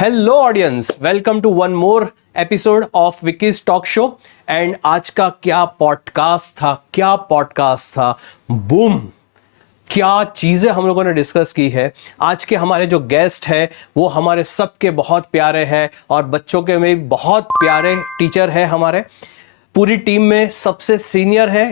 Hello audience, welcome to one more episode of Vicky's talk show. And आज का क्या podcast था, बूम! क्या चीज़ें हम लोगों ने डिस्कस की है। आज के हमारे जो गेस्ट हैं वो हमारे सबके बहुत प्यारे हैं और बच्चों के में बहुत प्यारे टीचर है। हमारे पूरी टीम में सबसे सीनियर है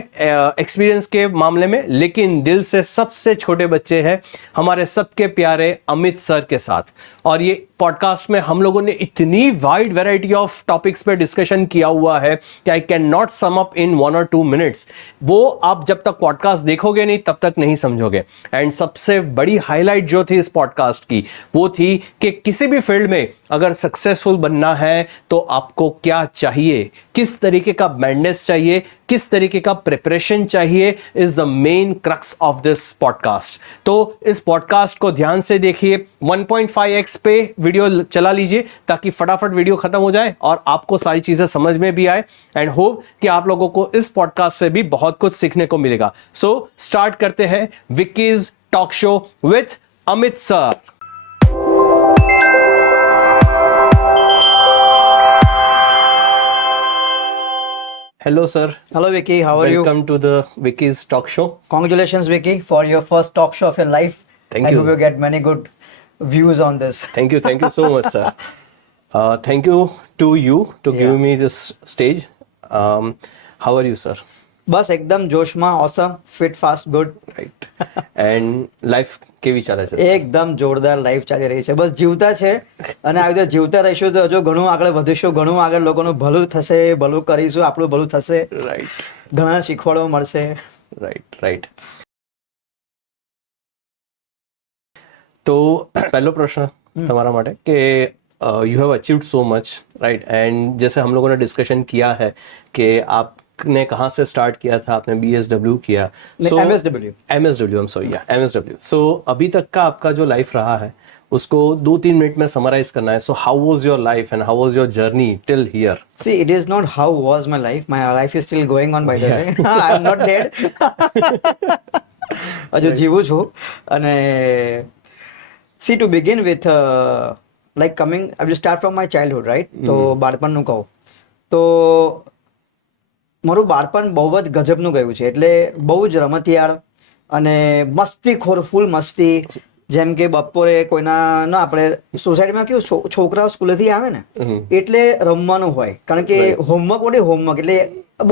एक्सपीरियंस के मामले में, लेकिन दिल से सबसे छोटे बच्चे हैं हमारे सबके प्यारे अमित सर के साथ। और ये पॉडकास्ट में हम लोगों ने इतनी वाइड वैरायटी ऑफ टॉपिक्स पे डिस्कशन किया हुआ है कि I can not sum up in 1 or 2 minutes. वो आप जब तक पॉडकास्ट देखोगे नहीं तब तक नहीं समझोगे। एंड सबसे बड़ी हाईलाइट जो थी इस पॉडकास्ट की वो थी कि किसी भी फील्ड में अगर सक्सेसफुल बनना है तो आपको क्या चाहिए, किस तरीके का मैडनेस चाहिए, किस तरीके का प्रिपरेशन चाहिए, is the main crux of this podcast. तो इस पॉडकास्ट को ध्यान से देखिए, 1.5x पे वीडियो चला लीजिए ताकि फटाफट वीडियो खत्म हो जाए और आपको सारी चीजें समझ में भी आए। एंड होप कि आप लोगों को इस पॉडकास्ट से भी बहुत कुछ सीखने को मिलेगा। सो स्टार्ट करते हैं wikis talk show with Amit sir. Hello sir. Hello Vicky, how are you? Welcome to the Vicky's talk show. Congratulations Vicky for your first talk show of your life. Thank I you. hope you get many good views on this. Thank you so much sir. Thank you to you to give me this stage. How are you sir? બસ એકદમ જોશમાં, awesome, fit, fast, good. Right. And life કેવી ચાલે છે? એકદમ જોરદાર life ચાલી રહી છે. બસ જીવતા છે અને આવી રીતે જીવતા રહીશું તો હજુ ઘણું આગળ વધીશું, ઘણું આગળ લોકોનું ભલું થશે, ભલું કરીશું, આપણું ભલું થશે. Right. ઘણા શીખવાડો મળશે. Right. તો પહેલો પ્રશ્ન તમારા માટે કે you have achieved so much, right? And जैसे हम लोगों ने डिस्कशन किया है कि आपने कहाँ से स्टार्ट किया था, आपने BSW किया, MSW. I'm sorry, MSW. सो अभी तक का आपका जो लाइफ रहा है उसको 2-3 मिनट में समराइज करना है. So how was your life and how was your journey till here? See, it is not how was my life. My life is still going on, by the way. I am not dead. હજુ જીવું છું. અને see, to begin with, like coming, I will start from my childhood, right? તો બાળપણનું કહું તો મારું બાળપણ બહુ જ ગજબનું ગયું છે. એટલે બહુ જ રમતિયાળ અને મસ્તીખોર, ફૂલ મસ્તી. જેમ કે બપોરે કોઈના ના આપણે સોસાયટીમાં કેવું છોકરાઓ સ્કૂલેથી આવે ને એટલે રમવાનું હોય, કારણ કે હોમવર્ક એટલે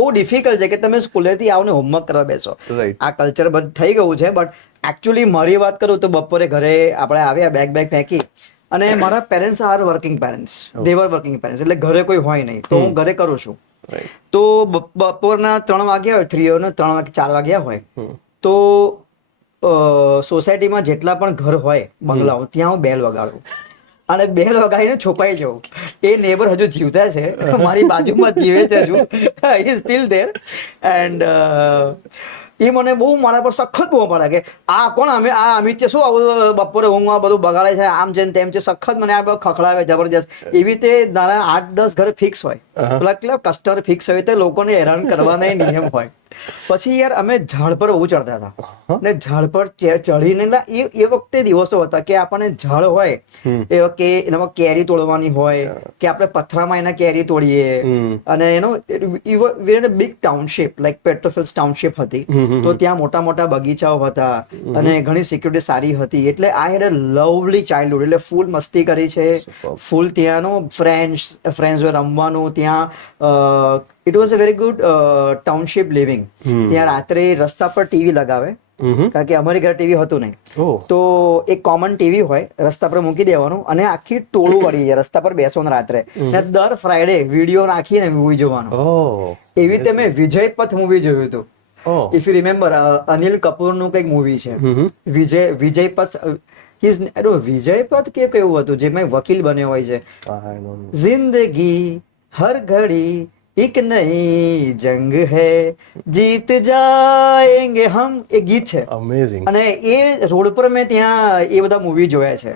બહુ ડિફિકલ્ટ છે કે તમે સ્કૂલેથી આવો ને હોમવર્ક કરવા બેસો. આ કલ્ચર બધું થઈ ગયું છે. બટ એકચ્યુઅલી મારી વાત કરું તો બપોરે ઘરે આપણે આવ્યા, બેગ ફેંકી, અને મારા parents are working parents, they were working parents, એટલે ઘરે કોઈ હોય નહીં તો હું ઘરે કરું છું. તો બપોરના 3 વાગ્યા હોય, 4 વાગ્યા હોય તો સોસાયટીમાં જેટલા પણ ઘર હોય, બંગલાઓ, ત્યાં હું બેલ વગાડું અને બેલ વગાડીને છુપાઈ જાઉં. એ નેબર હજુ જીવતા છે, મારી બાજુમાં જીવે છે હજુ, he is still there. And એ મને બહુ મારા પર સખત બહુ પડે કે આ કોણ, અમિત છે, શું આવું બપોરે ઊંઘમાં બધું બગાડે છે, આમ છે ને તેમ છે. સખત મને આ બધું ખખડાવે જબરજસ્ત. એવી રીતે મારા 8-10 ઘરે ફિક્સ હોય, પેલા કસ્ટમર ફિક્સ હોય, તો લોકોને હેરાન કરવાના નિયમ હોય. પછી યાર અમે ઝાડ પર બહુ ચડતા હતા ને ઝાડ પર ચડીને એ વખતે દિવસો હતા કે આપણને ઝાડ હોય એ કે એનામાં કેરી તોડવાની હોય કે આપણે પથરામાં એના કેરી તોડીએ. અને એનો બિગ ટાઉનશીપ, લાઈક પેટ્રોફિલ્સ ટાઉનશીપ હતી, તો ત્યાં મોટા મોટા બગીચાઓ હતા અને ઘણી સિક્યુરિટી સારી હતી. એટલે આ હેડ અ લવલી ચાઇલ્ડહુડ, એટલે ફૂલ મસ્તી કરી છે, ફૂલ ત્યાંનો ફ્રેન્ડ્સ રમવાનું ત્યાં. It was a very good township living. ત્યાં રાત્રે રસ્તા પર ટીવી લગાવે, કારણ કે અમારી ઘરે ટીવી હતું નહીં, તો એક કોમન ટીવી હોય, રસ્તા પર મૂકી દેવાનું અને આખી ટોળું વળી જાય, રસ્તા પર બેસવાનું રાત્રે, અને દર ફ્રાઈડે વિડીયો નાખીને મૂવી જોવાનું. એવી રીતે મેં વિજયપથ મૂવી જોયું હતું. ઇફ યુ રિમેમ્બર, અનિલ કપૂરનું કંઈક મૂવી છે વિજયપથ. વિજયપથ કે કેવું હતું, જે મેં વકીલ બન્યો હોય છે. જિંદગી હર ઘડી એક નઈ જંગ હૈ, જીત જાએંગે હમ, એ ગીત છે. અમેઝિંગ. અને એ રોડ પર મેં ત્યાં એ બધા મૂવી જોયા છે.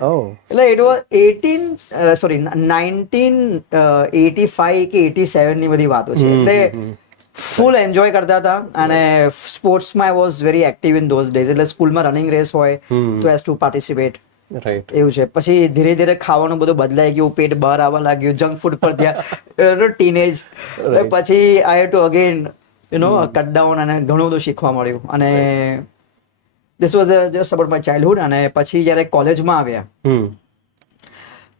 એટલે ઇટ વોઝ 1985 કે 87 ની બધી વાતો છે. એટલે ફૂલ એન્જોય કરતા હતા. અને સ્પોર્ટ્સમાં I was very active in those days. એટલે સ્કૂલમાં રનિંગ રેસ હોય તો હેઝ ટુ પાર્ટિસિપેટ. રાઈટ. એવું છે. પછી ધીરે ધીરે ખાવાનું બધું બદલાઈ ગયું, પેટ બહાર આવવા લાગ્યું, જંક ફૂડ પર ધ્યાન, ટીનેજ. Right. પછી આઈ have two again cut down, અને ઘણું બધું શીખવા મળ્યું. અને this was just about my childhood. અને પછી જ્યારે કોલેજમાં આવ્યા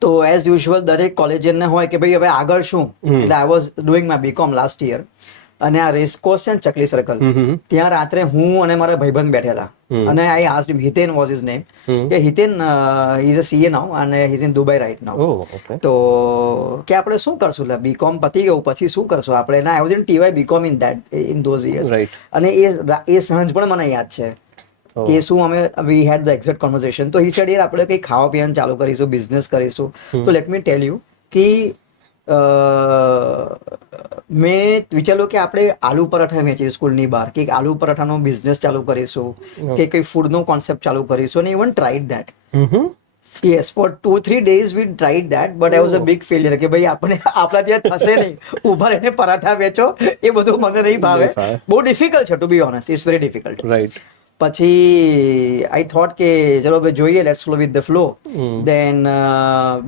તો એઝ યુઝ્યુઅલ દરેક કોલેજિયનને હોય કે ભાઈ હવે આગળ શું. એટલે I was doing my BCom last year. અને આ રેસકોર્સ છે ને ચકલી સર્કલ, ત્યાં રાત્રે હું અને મારા ભાઈબંધ બેઠેલા. અને I asked him, Hiten was his name, કે Hiten is a CA now અને he is in Dubai right now. તો કે આપણે શું કરશું, લે બીકોમ પતી ગયું પછી શું કરશું આપણે. અને I was in TY BCom in that in those years. અને એ સાંજ પણ મને યાદ છે કે શું અમે વી હેડ ધ એક્ઝેક્ટ કન્વર્સેશન. તો હી સેડ યાર આપણે કંઈ ખાવા પીવાનું ચાલુ કરીશું, બિઝનેસ કરીશું. તો લેટ મી ટેલ યુ કે મેં વિચાર્યું કે આપણે આલુ પરાઠા વેચીએ સ્કૂલની બહાર, કે આલુ પરાઠાનો બિઝનેસ ચાલુ કરીશું, કે કંઈ ફૂડનો કોન્સેપ્ટ ચાલુ કરીશું. અને even tried that. Yes, for 2-3 days we tried that, but I was a big failure. કે ભાઈ આપણે આપણા ત્યાં થશે નહીં, ઉભા રહીને પરાઠા વેચો એ બધું મને નહીં ભાવે. બહુ ડિફિકલ્ટ છે, to be honest, it's very difficult. Right. પછી આઈ થોટ કે ચલો ભાઈ જોઈએ, let's flow with the flow. Then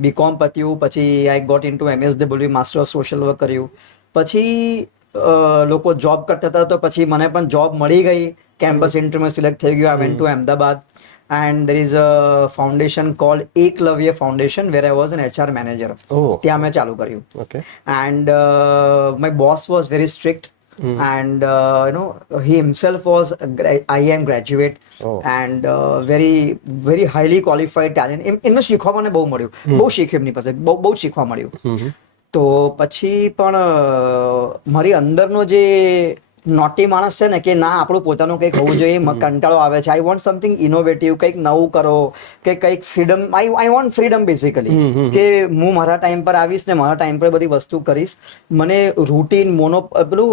BCom પત્યું, પછી I got into MSW, master of social work કર્યું. પછી લોકો જોબ કરતા હતા તો પછી મને પણ જોબ મળી ગઈ, કેમ્પસ ઇન્ટરવ્યુ સિલેક્ટ થઈ ગયો. I went to Ahmedabad. And there is a foundation called Eklavya Foundation where I was an HR manager. ત્યાં મેં ચાલુ કર્યું. Okay. And my boss was very strict. And he himself was IIM graduate. And very highly qualified talent. એમને શીખવા મને બહુ મળ્યું, બહુ શીખ્યું એમની પાસે, બહુ શીખવા મળ્યું. તો પછી પણ મારી અંદરનો જે નોટી માણસ છે ને, કે ના આપણું પોતાનું કંઈક હોવું જોઈએ, કંટાળો આવે છે. આઈ વોન્ટ સમથિંગ ઇનોવેટિવ, કંઈક નવું કરો, કે કંઈક freedom. I want freedom basically, કે હું મારા ટાઈમ પર આવીશ ને મારા ટાઈમ પર બધી વસ્તુ કરીશ. મને રૂટીન પેલું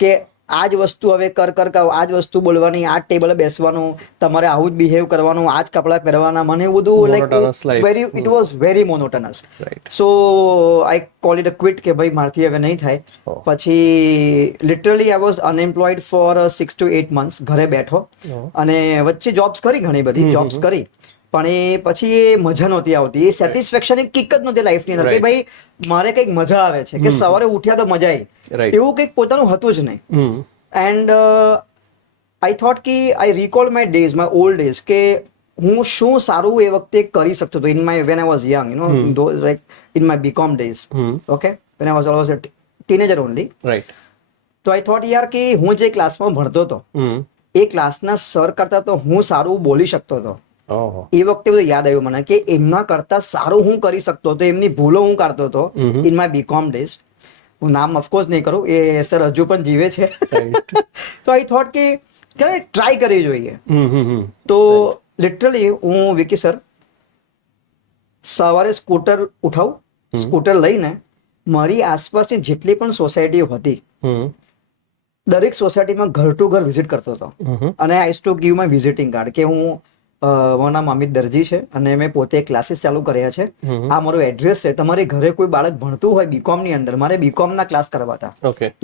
કે આ જ વસ્તુ હવે કર, આ જ વસ્તુ બોલવાની, આ જ ટેબલે બેસવાનું, તમારે આવું જ બિહેવ કરવાનું, આ જ કપડાં પહેરવાના, મને એવું બધું like it was very monotonous. So I call it a quit, કે ભાઈ મારથી હવે નહીં થાય. પછી literally I was unemployed for 6 to 8 months, ઘરે બેઠો. અને વચ્ચે જોબ્સ કરી, ઘણી બધી જોબ્સ કરી, પણ એ પછી એ મજા નહોતી આવતી, એ સેટિસ્ફેક્શન, એક કિક જ નહોતી લાઈફની અંદર, કે ભાઈ મારે કંઈક મજા આવે છે, કે સવારે ઉઠ્યા તો મજા આવી, એવું કંઈક પોતાનું હતું જ નહીં. એન્ડ આઈ થોટ કે I recall my days, my old days, કે હું શું સારું એ વખતે કરી શકતો હતો in my when I was young, like in my BCom days. Okay, when I was always a teenager only. Right. તો આઈ થોટ યાર કે હું જે ક્લાસમાં ભણતો હતો એ ક્લાસના સર કરતા તો હું સારું બોલી શકતો હતો. એ વખતે બધું યાદ આવ્યું મને કે એમના કરતા સારું હું કરી શકતો હતો, એમની ભૂલો હું કાઢતો હતો ઇન માય બીકોમ ડેઝ. હું નામ ઓફકોર્સ નહીં કરું, એ સર હજુ પણ જીવે છે. તો આઈ થોટ કે ટ્રાય કરવી જોઈએ. તો લિટરલી હું વિકી સર સવારે સ્કૂટર ઉઠાવું, સ્કૂટર લઈને મારી આસપાસની જેટલી પણ સોસાયટીઓ હતી દરેક સોસાયટીમાં ઘર ટુ ઘર વિઝિટ કરતો હતો. અને I to give my visiting card, કે હું મારું નામ અમિત દરજી છે અને મેં પોતે ક્લાસીસ ચાલુ કર્યા છે, આ મારું એડ્રેસ છે, તમારી ઘરે કોઈ બાળક ભણતું હોય બીકોમ ની અંદર, મારે બીકોમ ના ક્લાસ કરવા હતા.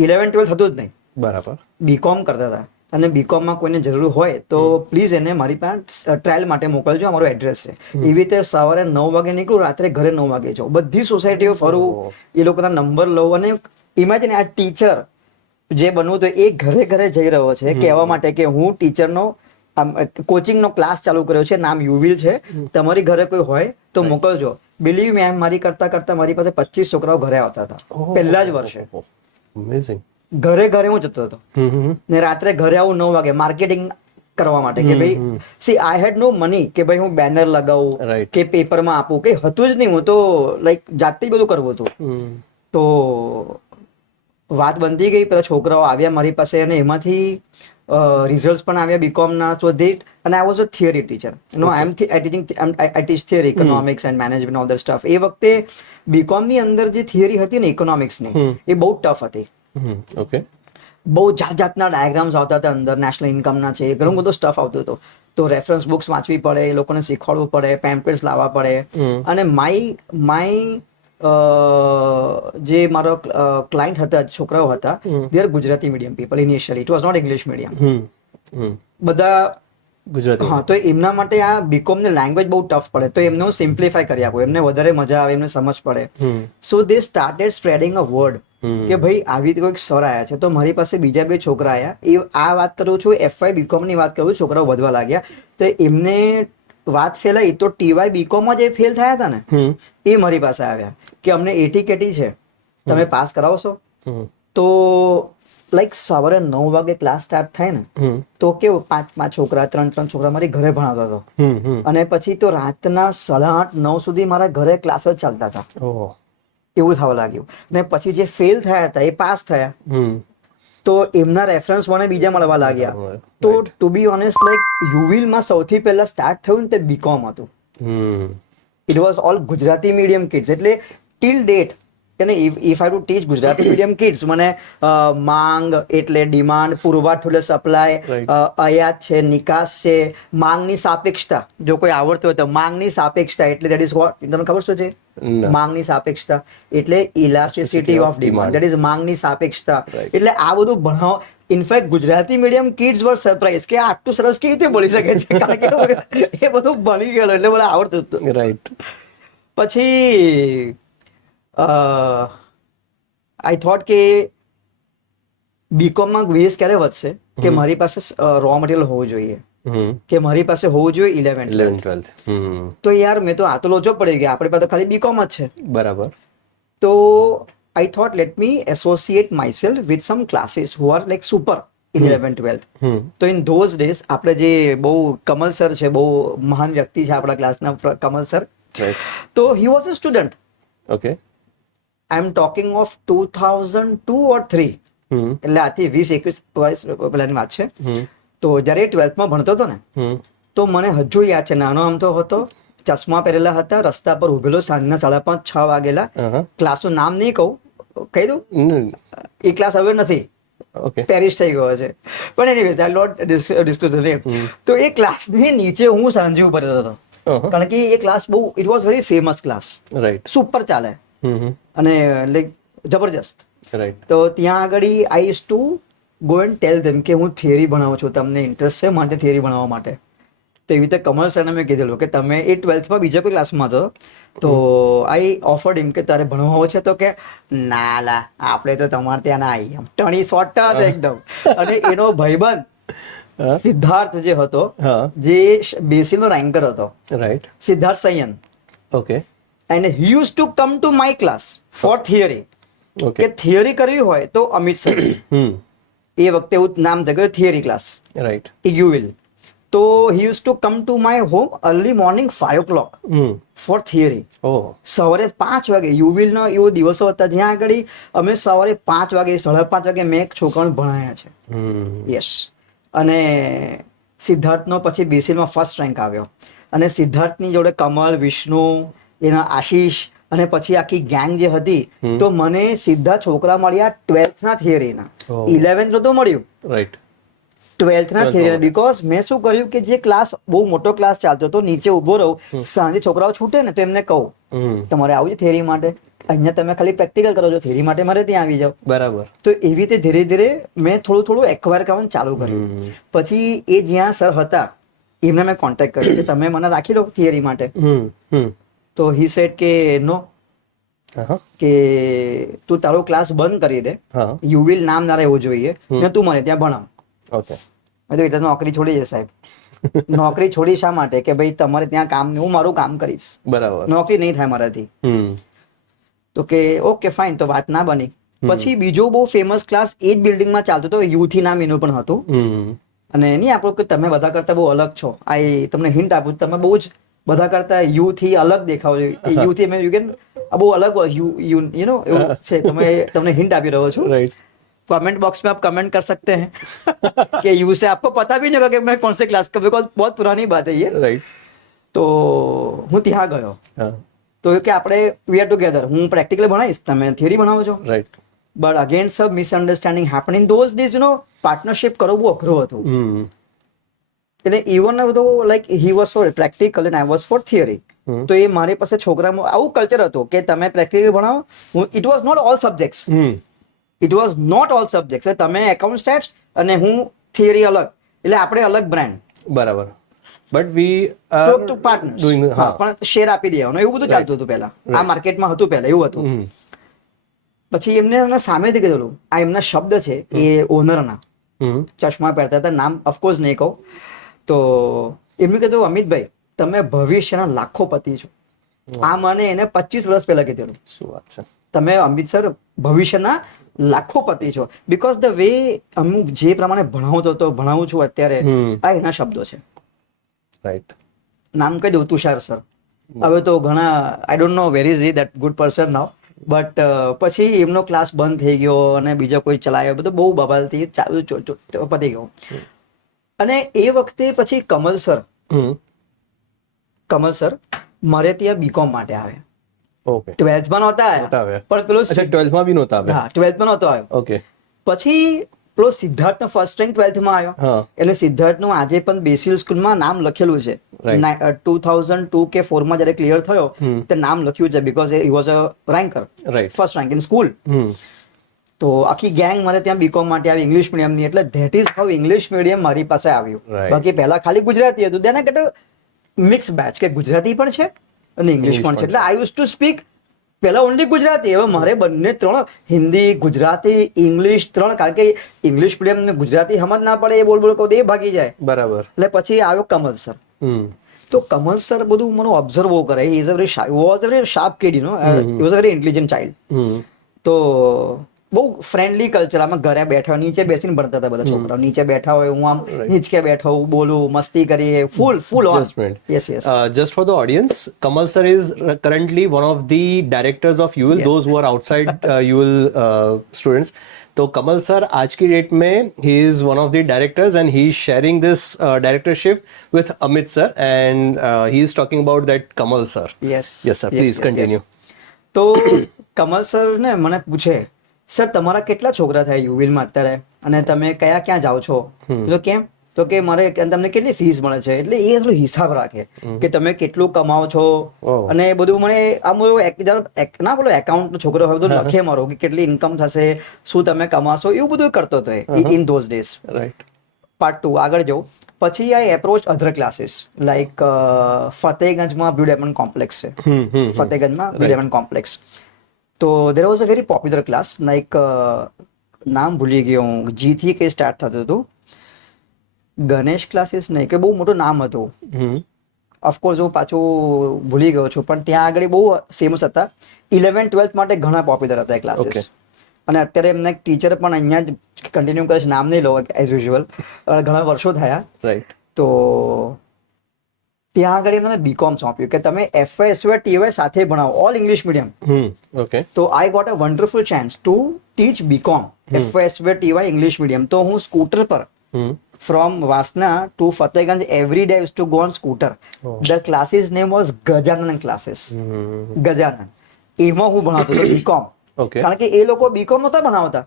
11-12 થતું જ નહીં, બરાબર, બીકોમ કરતા હતા. અને બીકોમ માં કોઈને જરૂર હોય તો પ્લીઝ એને મારી પાસે ટ્રાયલ માટે મોકલજો, અમારો એડ્રેસ છે. એવી રીતે સવારે 9 વાગે નીકળું, રાત્રે ઘરે 9 વાગે જાઉં, બધી સોસાયટીઓ ફરું, એ લોકોના નંબર લઉં. અને ઇમેજિન આ ટીચર જે બનવું તો એ ઘરે ઘરે જઈ રહ્યો છે કહેવા માટે કે હું ટીચરનો કોચિંગ નો ક્લાસ ચાલુ કર્યો છે, નામ યુવિલ છે, તમારી ઘરે કોઈ હોય તો મોકલજો. બિલીવ મી, મારી કરતા મારી પાસે 25 છોકરાઓ ઘરે આવતા હતા પહેલા જ વર્ષે. ઘરે ઘરે હું જતો હતો ને રાત્રે ઘરે આવું 9 વાગે માર્કેટિંગ કરવા માટે, કે ભાઈ C I head no money કે ભાઈ હું બેનર લગાવું કે પેપરમાં આપું, કઈ હતું જ નહીં. હું તો લાઈક જાતે જ બધું કરવું હતું. તો વાત બનતી ગઈ, પેલા છોકરાઓ આવ્યા મારી પાસે અને એમાંથી રિઝલ્ટ પણ આવ્યા બીકોમના. સો ધેટ, અને I was a theory teacher, I teach theory, economics and management, all the stuff. એ વખતે બીકોમની અંદર જે થિયરી હતી ને ઇકોનોમિક્સની, એ બહુ ટફ હતી. ઓકે, બહુ જાતના ડાયાગ્રામ્સ આવતા હતા અંદર, નેશનલ ઇન્કમના છે, ઘણું બધું સ્ટફ આવતું હતું. તો રેફરન્સ બુક્સ વાંચવી પડે, એ લોકોને શીખવાડવું પડે, પેમ્પલેટ્સ લાવવા પડે. અને માય જે મારો ક્લાયન્ટ હતા, છોકરાઓ હતા, they are Gujarati medium people initially, it was not English medium. બધા ગુજરાતી હા, તો એમના માટે આ બીકોમ ની લેંગ્વેજ બહુ ટફ પડે, તો એમને હું સિમ્પ્લિફાય કરી આપું, એમને વધારે મજા આવે, એમને સમજ પડે. So they started spreading a word કે ભાઈ આવી રીતે કોઈક સર આયા છે. તો મારી પાસે બીજા 2 છોકરા આયા, એ આ વાત કરું છું, FY બીકોમ ની વાત કરું, છોકરાઓ વધવા લાગ્યા. તો એમને વાત ફેલાઈ, તો TY બીકોમ જે ફેલ થયા હતા ને, એ મારી પાસે આવ્યા કે અમને એટી કેટી છે, તમે પાસ કરાવશો? તો લાઈક સવારે 9 વાગે ક્લાસ સ્ટાર્ટ થાય ને, તો કેવું 5 છોકરા 3 છોકરા મારી ઘરે ભણાવતો હતો, અને પછી તો રાતના 8:30 9 સુધી મારા ઘરે ક્લાસ જ ચાલતા હતા. એવું થવા લાગ્યું. ને પછી જે ફેલ થયા હતા એ પાસ થયા, તો એમના રેફરન્સ મને બીજા મળવા લાગ્યા. તો ટુ બી ઓનેસ્ટ, લાઈક યુવિલ માં સૌથી પહેલા સ્ટાર્ટ થયું ને તે બીકોમ હતું. It was all Gujarati medium kids. એટલે till that if I to teach Gujarati medium kids, મને માંગ એટલે ડિમાન્ડ, પુરવઠ એટલે સપ્લાય, આયાત છે, નિકાસ છે, માંગની સાપેક્ષતા, જો કોઈ આવડતું હોય તો માંગની સાપેક્ષતા એટલે દેટ ઇઝ વોટ, તમને ખબર શું છે માંગની સાપેક્ષતા? એટલે elasticity of demand, that is માંગની સાપેક્ષતા. એટલે આ બધું ભણાવો. ઇનફેક્ટ ગુજરાતી મીડિયમ કિડ્સ વર સરપ્રાઈઝ કે આટલું સરસ કેવી રીતે બોલી શકે છે, કારણ કે એ બધું ભણી ગયેલો એટલે મને આવડતું હતું. રાઈટ. પછી આઈ થોટ કે બીકોમમાં વેસ ક્યારે વધશે કે મારી પાસે રો મટીરિયલ હોવું જોઈએ, કે મારી પાસે હોવું જોઈએ 11th 12th. તો યાર મેં તો આ તો લોચો પડી ગયા, આપણી પાસે તો ખાલી બીકોમ જ છે. બરાબર. તો I thought let me associate myself with some classes who are like super in 11th 12th. તો ઇન ધોઝ ડેઝ આપણે જે બહુ કમલ સર છે, બહુ મહાન વ્યક્તિ છે આપણા ક્લાસના, કમલ સર. તો he was a student. Okay. I am talking of 2002 or 3, એટલે આથી 20-21 વર્ષ પહેલાની વાત છે. તો જયારે 12th માં ભણતો હતો ને, તો મને હજુ યાદ છે, નાનો આમ તો હતો, ચશ્મા પહેરેલા હતા, રસ્તા પર ઉભેલો, સાંજના 5:30-6 વાગેલા. ક્લાસનું નામ નહીં કહું, કહી દઉં, એ ક્લાસ હવે નથી, પેરિસ થઈ ગયો છે, પણ anyways I not discuss the name. તો એ ક્લાસની નીચે હું સાંજે ઉપર હતો, કારણ કે એ ક્લાસ બહુ, it was very famous class, right, super ચાલે અને લાઈક જબરજસ્ત. તો ત્યાં આગળ I use to go and tell them કે હું થિયરી ભણાવું છું, તમને ઇન્ટરેસ્ટ છે માટે થિયરી ભણાવવા માટે. તો એવી રીતે કમલ સરને મેં કીધેલું કે તમે એ 12th માં બીજા કોઈ ક્લાસમાં હતો, તો આઈ ઓફર્ડ હિમ કે તારે ભણવા છે, તો કે ના લા આપણે તો તમારે ત્યાં ના આવી, ટણી શોર્ટ હતો એકદમ. અને એનો ભાઈબંધ સિદ્ધાર્થ જે હતો, જે બેસીનો રેન્કર હતો, right, Siddharth Saiyan. Okay. And he use to come to my class for theory. કે થિયરી કરવી હોય તો અમિત સર, એ વખતે એવું નામ થઈ ગયું થિયરી ક્લાસ, રાઈટ, યુવિલ. તો he use to come to my home early morning 5 o'clock for theory. સવારે 5 વાગે યુવિલનો એવો દિવસો હતા જ્યાં આગળ અમે સવારે 5 વાગે 5:30 વાગે મેં એક છોકરાને ભણાયા છે. યસ. અને સિદ્ધાર્થનો પછી બેસીમાં ફર્સ્ટ રેન્ક આવ્યો, અને સિદ્ધાર્થની જોડે કમલ, વિષ્ણુ, એના આશીષ, અને પછી આખી ગેંગ જે હતી. તો મને સીધા છોકરા મળ્યા 12th ના થિયરીના, 11th નું તો મળ્યું, રાઈટ, 12th ના થિયરી. બીકોઝ મેં શું કર્યું કે જે ક્લાસ બહુ મોટો ક્લાસ ચાલતો હતો, નીચે ઉભો રહું, સાંજે છોકરાઓ છૂટે ને તો એમને કહું તમારે આવું છે થિયરી માટે, અહીંયા તમે ખાલી પ્રેક્ટિકલ કરો છો, થિયરી માટે મારે ત્યાં આવી જાવ. બરાબર. તો એવી રીતે ધીરે ધીરે મેં થોડું થોડું એક્વાયર કરવાનું ચાલુ કર્યું. પછી એ જ્યાં સર હતા એમને મેં કોન્ટેક્ટ કર્યો કે તમે મને રાખી લો થિયરી માટે. તો હી સેડ કે નો, કે તું તારો ક્લાસ બંધ કરી દે, યુવિલ નામ ના રહેવું જોઈએ, ને તું મને ત્યાં ભણાવ. ઓકે. મેં તો એટલે નોકરી છોડી દે સાહેબ. નોકરી છોડી શા માટે? કે ભાઈ તમારે ત્યાં કામ, હું મારું કામ કરીશ, બરાબર, નોકરી નહીં થાય મારાથી. તો કે ઓકે ફાઇન, તો વાત ના બની. પછી બીજો બહુ ફેમસ ક્લાસ એ જ બિલ્ડિંગમાં ચાલતો હતો, યુથી નામ એનું પણ હતું. અને નહીં આપણું કે તમે બધા કરતા બહુ અલગ છો, આ તમને હિન્ટ આપું, તમે બહુ જ બધા કરતા યુ થી અલગ દેખાવ છો. યુ થી મેં યુ કેન બહુ અલગ હોય, યુ નો એવું છે. તમને હિન્ટ આપી રહ્યો છું, રાઈટ. कमेंट बॉक्स में आप कमेंट कर सकते हैं कि यू से आपको पता भी नहीं होगा कि मैं कौन से क्लास का, बिकॉज बहुत पुरानी बात है ये, राइट. તો હું ત્યાં ગયો, તો કે આપણે વી આર ટુગેધર, હું પ્રેક્ટિકલી ભણાવીશ, તમે થિયરી ભણાવો છો, રાઈટ. બટ અગેન સબ misunderstanding happen in those days, you know partnership કરવું બહુ અઘરું હતું. એટલે ઇવન તો like he was for practical and I was for theory. તો એ મારી પાસે છોકરામાં આવું કલ્ચર હતું કે તમે પ્રેક્ટિકલી ભણાવો. It was not all subjects, it was not all subjects. તમે એકાઉન્ટ સ્ટેટ્સ અને હું થિયરી અલગ, એટલે આપણે અલગ બ્રાન્ડ. બરાબર. But we two partners doing, હા. પણ શેર આપી દેવાનો એવું બધું ચાલતું હતું પહેલા. આ માર્કેટમાં હતું પહેલા એવું હતું. હમ. પછી એમને સામેથી કીધેલું આ એમના શબ્દ છે એ ઓનરના હમ. ચશ્મા પહેરતા હતા, નામ ઓફકોર્સ નહીં કહું. તો એમને કીધું અમિતભાઈ તમે ભવિષ્યના લાખોપતિ છો. આ મને એને 25 વર્ષ પહેલા કીધેલું. શું વાત છે. તમે અમિત સર ભવિષ્યના લાખોપતિ છો. બીકોઝ ધ વે અમુક જે પ્રમાણે ભણાવું છું અત્યારે આ એના શબ્દો છે. રાઈટ. નામ કહી દઉં તુષાર સર. હવે તો ઘણા I don't know where is he that good person now. But પછી એમનો ક્લાસ બંધ થઈ ગયો અને બીજો કોઈ ચલાવ્યો, બધું બહુ બબાલથી ચાલુ પતી ગયો. અને એ વખતે પછી કમલ સર મારે ત્યાં બીકોમ માટે આવે. ઓકે. 12th માં નહોતા આવ્યા પણ પેલો અચ્છા 12th માં બી નહોતા આવ્યા. હા 12th માં નહોતો આવ્યો. ઓકે. પછી પેલો સિદ્ધાર્થ નો ફર્સ્ટ રેન્ક 12th માં આવ્યો. હા. એટલે સિદ્ધાર્થ નું આજે પણ બેસિલ સ્કૂલમાં નામ લખેલું છે. 2002 કે 4 માં જયારે ક્લિયર થયો તે નામ લખ્યું છે because he was a ranker, first rank in school. તો આખી ગેંગ મારે ત્યાં બીકોમ માટે આવી ઇંગ્લિશ મીડિયમની. એટલે that is how English medium મારી પાસે આવ્યું. બાકી પહેલા ખાલી ગુજરાતી હતું. તેને કે મિક્સ બેચ કે ગુજરાતી પણ છે અને ઇંગ્લિશ પણ છે. એટલે આઈ યુઝ ટુ સ્પીક પહેલા ઓનલી ગુજરાતી. હવે મારે બંને ત્રણ, હિન્દી, ગુજરાતી, ઇંગ્લિશ ત્રણ, કારણ કે ઇંગ્લિશ મીડિયમ ને ગુજરાતી સમજ ના પડે એ બોલ કહું એ ભાગી જાય. બરાબર. એટલે પછી આવ્યો કમલ સર. તો કમલ સર બધું મને ઓબ્ઝર્વ કરે. He is a very sharp kid, you know, he was a very intelligent child. તો બહુ ફ્રેન્ડલી કલ્ચર. આમાં ઘરે બેઠા નીચે બેસીને ભણતા હતા બધા છોકરાઓ. નીચે બેઠા હોય, હું આમ નીચે બેઠા હોઉં, બોલું, મસ્તી કરીએ, full on. Yes. Just for the audience, Kamal sir is currently one of the directors of UL. Those who are outside UL students. तो कमल सर आज की डेट में he is one of the directors and he is sharing this directorship with Amit sir and he is talking about that Kamal sir. Yes sir, please continue. તો Kamal sir ને મને પૂછે sir તમારા કેટલા છોકરા થાય યુવિલ માં અત્યારે અને તમે ક્યાં જાઓ છો? તો કેમ? તો કે મારે તમને કેટલી ફીસ મળે છે? એટલે એ થોડો હિસાબ રાખે કે તમે કેટલું કમાઓ છો અને બધું. મને આમ ના બોલો એકાઉન્ટ નો છોકરો હોય તો લખે મારો કે કેટલી ઇન્કમ થશે, શું તમે કમાશો, એવું બધું કરતો હતો in those days. Right. Part 2 આગળ જવું. પછી I approach other classes like ફતેહગંજમાં બ્લુ ડાયમંડ કોમ્પ્લેક્સ છે. ફતેહગંજમાં બ્લુ ડાયમંડ કોમ્પ્લેક્સ. તો there was a very popular class like નામ ભૂલી ગયો હું, જી થી કઈ સ્ટાર્ટ થતું હતું. ગણેશ ક્લાસીસ નહીં કે બહુ મોટું નામ હતું. ઓફકોર્સ હું પાછું ભૂલી ગયો છું પણ ત્યાં આગળ બહુ ફેમસ હતા. 11th 12th માટે ઘણા પોપ્યુલર હતા એ ક્લાસીસ. અને અત્યારે એમના ટીચર પણ અહીંયા જ કન્ટિન્યુ કરે છે. નામ નહીં લો એઝ યુઝ્યુઅલ, ઘણા વર્ષો થયા. રાઈટ. તો ત્યાં આગળ એમને બીકોમ સોંપ્યું કે તમે FY SY TY સાથે ભણાવો, ઓલ ઇંગ્લિશ મીડિયમ. ઓકે. તો I got a wonderful chance to teach BCom FY SY TY English medium. તો હું સ્કૂટર પર from Vasna to Fatehganj every day I used to go on scooter. The classes name was Gajanan classes. Gajanan. એમાં હું ભણાવતો હતો BCom. કારણ કે એ લોકો BCom નહોતા ભણાવતા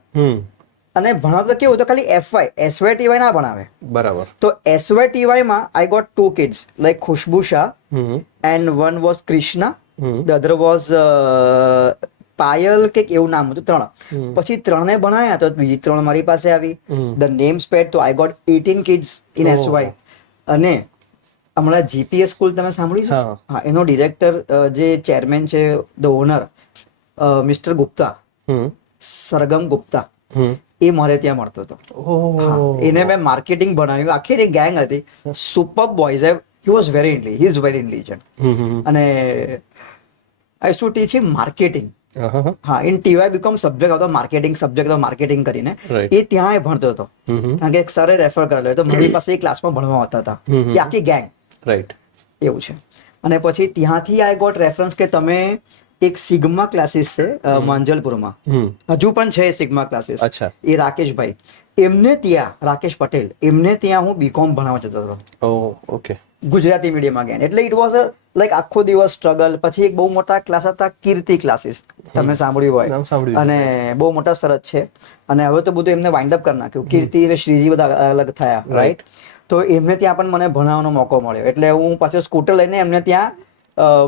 અને ભણાવતા કેવું તો ખાલી FY SY TY ના ભણાવે. બરાબર. તો SY TY માં I got 2 kids like Khushbu Shah and one was Krishna, the other was Payal કે એવું નામ હતું. 3. પછી 3 ભણાયા તો બીજી 3 મારી પાસે આવી. ધ નેમ સ્પેડ તો I got 18 kids in SY. અને હમણાં જીપીએસ સ્કૂલ તમે સાંભળ્યું છે? હા. એનો ડિરેક્ટર જે ચેરમેન છે, the owner mister Gupta, Sargam Gupta, એ મારે ત્યાં મળતો હતો. એને મેં માર્કેટિંગ ભણાવ્યું. આખી એની ગેંગ હતી. Super boys. He was very intelligent. અને I to teach him marketing. હા. ઇન TY બીકોમ સબ્જેક્ટ આવતો માર્કેટિંગ કરીને એ ત્યાં ભણતો હતો. કારણ કે સરે રેફર કરેલો તો મારી પાસે એ ક્લાસમાં ભણવા આવતા હતા એ આખી ગેંગ. રાઈટ. એવું છે. અને પછી ત્યાંથી આઈ ગોટ રેફરન્સ કે તમે એક સિગ્મા ક્લાસીસ છે માંજલપુરમાં, હજુ પણ છે સિગ્મા ક્લાસીસ. એ રાકેશભાઈ, એમને ત્યાં રાકેશ પટેલ, એમને ત્યાં હું બીકોમ ભણાવવા જતો હતો. ઓકે. Gujarati medium again. એટલે ઇટ વોઝ લાઈક આખો દિવસ સ્ટ્રગલ. પછી એક બહુ મોટા ક્લાસ હતા કીર્તિ ક્લાસીસ, તમે સાંભળ્યું હોય, અને બહુ મોટા સરસ છે. અને હવે તો બધું એમને વાઇન્ડ અપ કરી નાખ્યું. કીર્તિ અને શ્રીજી બધા અલગ થયા. રાઈટ. તો એમને ત્યાં પણ મને ભણાવવાનો મોકો મળ્યો. એટલે હું પાછો સ્કૂટર લઈને એમને ત્યાં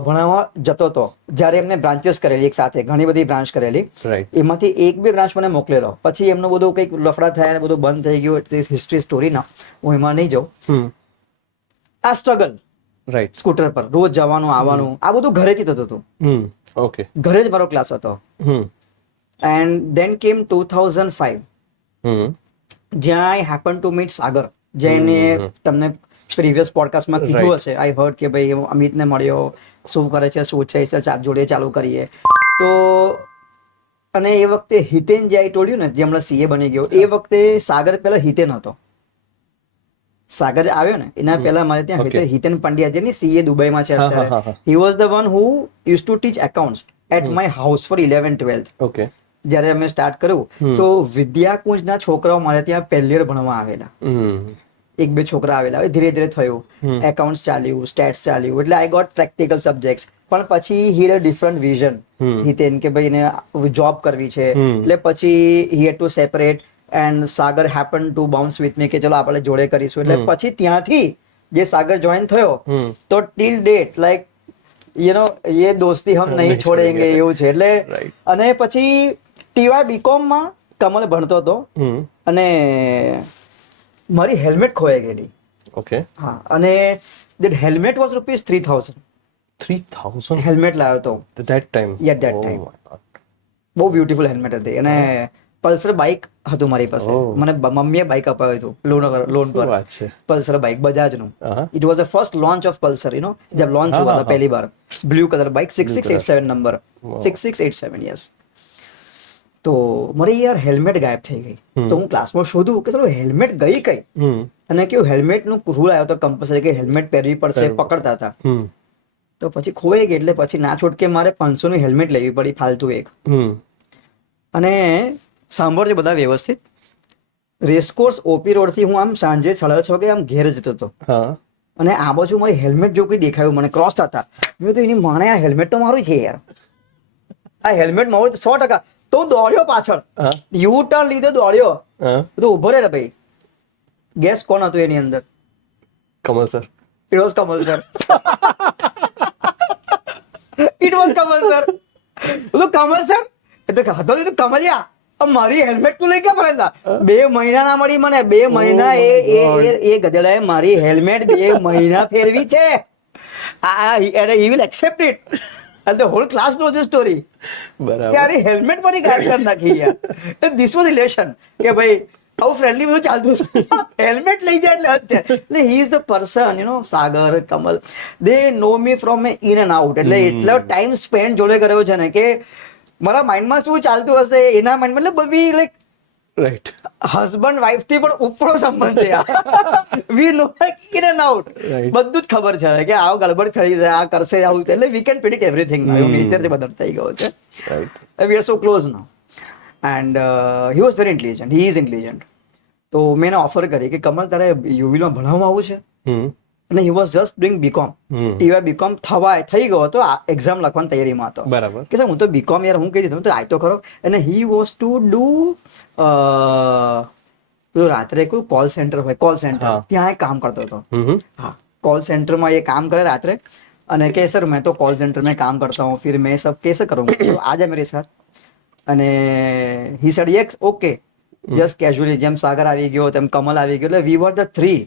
ભણાવવા જતો હતો. જ્યારે એમને બ્રાન્ચેસ કરેલી એક સાથે, ઘણી બધી બ્રાન્ચ કરેલી, એમાંથી 1-2 બ્રાન્ચ મને મોકલેલો. પછી એમનું બધું કંઈક લફડા થયા, બધું બંધ થઈ ગયું. હિસ્ટ્રી સ્ટોરી ના હું એમાં નહીં જાઉં. આ સ્ટ્રગલ રાઈટ. સ્કૂટર પર રોજ જવાનું આવવાનું આ બધું ઘરેથી થતું હતું. ઓકે. ઘરે જ મારો ક્લાસ હતો. એન્ડ દેન કેમ 2005 જ્યાં આઈ હેપન ટુ મીટ સાગર, જેને તમને પ્રીવિયસ પોડકાસ્ટમાં કીધું હશે. આઈ હર્ડ કે ભાઈ હું અમિતને મળ્યો, શું કરે છે શું છે, જોડે ચાલુ કરીએ. તો અને એ વખતે હિતેન જે આઈ ટોલ્ડ યુ ને, જે હમણાં સીએ બની ગયો, એ વખતે સાગર પહેલા હિતેન હતો. સાગર આવ્યો ને એના પહેલા મારે ત્યાં હિતેન પંડ્યા જેની સીએ દુબઈમાં છે અત્યારે. He was the one who use to teach accounts at my house for 11-12. Okay. જ્યારે અમે સ્ટાર્ટ કર્યું તો વિદ્યાકુંજના છોકરાઓ મારે ત્યાં પહેલી યર ભણવા આવેલા. 1-2 છોકરા આવેલા. હવે ધીરે ધીરે થયું, એકાઉન્ટ્સ ચાલ્યું, સ્ટેટ્સ ચાલ્યું, એટલે આઈ ગોટ પ્રેક્ટિકલ સબ્જેક્ટ્સ. પણ પછી he had a different vision Hiten કે ભાઈ ને જોબ કરવી છે, એટલે પછી he had to separate and Sagar happen to bounce with me કે ચલો આપણે જોડે કરીશું. એટલે પછી ત્યાંથી જે સાગર જોઈન થયો તો till date like you know ये दोस्ती हम नहीं छोड़ेंगे એવું છે. એટલે અને પછી ટીવાય બીકોમ માં કમલ ભણતો હતો અને મારી હેલ્મેટ ખોવાઈ ગયેલી. ઓકે. હા, અને that helmet was ₹3000. 3000 હેલ્મેટ લાવ્યો હતો that time. Yeah, that time. બહુ બ્યુટીફુલ હેલ્મેટ હતી. અને પલ્સર બાઇક હતું મારી પાસે. મને મમ્મીએ બાઇક અપાવ્યું હતું લોન પર. પલ્સર બાઇક બજાજ નું. It was the first launch of Pulsar, you know, जब लॉन्च हुआ था पहली बार. Blue colour bike 6687 number 6687 yes. તો મારી યાર હેલ્મેટ ગાયબ થઈ ગઈ. તો હું ક્લાસમાં શોધું કે ચલો હેલ્મેટ ગઈ કઈ. અને કેવું હેલ્મેટ નું રૂલ આવ્યો તો કમ્પલસરી કે હેલ્મેટ પહેરવી પડશે, પકડતા હતા. તો પછી ખોવાઈ ગઈ. એટલે પછી ના છૂટકે મારે 500 ની હેલ્મેટ લેવી પડી ફાલતુ એક. અને સાંભળજો બધા વ્યવસ્થિત, રેસકોર્સ ઓપી રોડ થી હું આમ સાંજે 6:30 વાગે આમ ઘેર જતો હતો. અને આ બાજુ મારી હેલ્મેટ જો કોઈ દેખાયું મને ક્રોસ થતા, મેં તો એની માણે આ હેલ્મેટ તો મારું છે યાર, આ હેલ્મેટ મારું 100%. તો હું દોડ્યો પાછળ, યુ ટર્ન લીધો, દોડ્યો. તો ઉભો રહે ભાઈ, ગેસ કોણ હતું એની અંદર? Kamal sir. It was Kamal sir. It was Kamal sir. Kamal sir એ તો હતો તો કમલિયા મારી હેલ્મેટ તું લઈ ગયા પડેલા. 2 મહિના ના મળી મને. 2 મહિના એ ગધેડાએ મારી હેલ્મેટ 2 મહિના ફેરવી છે. He will accept it. And the whole class knows this story. બરાબર. યાર હેલ્મેટ મારી ગાયબ કરી નાખી યાર. This was relation કે ભાઈ આવું ફ્રેન્ડલી બધું ચાલતું છે. હેલ્મેટ લઈ જાય એટલે અત્યારે. એટલે he is the person, you know, Sagar, Kamal, they know me from in and out. એટલે એટલો ટાઈમ સ્પેન્ડ જોડે કર્યો છે ને કે મારા માઇન્ડમાં શું ચાલતું હશે એના માઇન્ડમાં, એટલે બધી લાઈક રાઈટ હસબન્ડ વાઇફ થી પણ ઉપરો સંબંધ છે. We know like in and out. બધું જ ખબર છે કે આવો ગડબડ થઈ જાય, આ કરશે, આવું. એટલે વી કેન પ્રિડિક્ટ એવરીથિંગ. એવું નેચર છે બદલ થઈ ગયો છે. We are so close now. And he was very intelligent. He is intelligent. તો મેં એને ઓફર કરી કે કમલ તારે યુવીમાં ભણવામાં આવું છે. અને he was just doing BCom. TY BCom થઈ ગયો હતો, એક્ઝામ લખવાની તૈયારીમાં હતો. બરાબર. કે હું તો બીકોમ યાર હું કહી દીધું તો આય તો ખરો. અને હી વોઝ ટુ ડુ રાત્રે કોઈ કોલ સેન્ટર હોય, કોલ સેન્ટર, ત્યાં કામ કરતો હતો. હા, કોલ સેન્ટરમાં એ કામ કરે રાત્રે. અને કે સર મેં તો કોલ सेंटर में काम करता हूँ, फिर मैं सब कैसे करूँगा, तो आ जा मेरे साथ. અને he said yes, okay, just casually. જેમ સાગર આવી ગયો તેમ કમલ આવી ગયો. એટલે we were the 3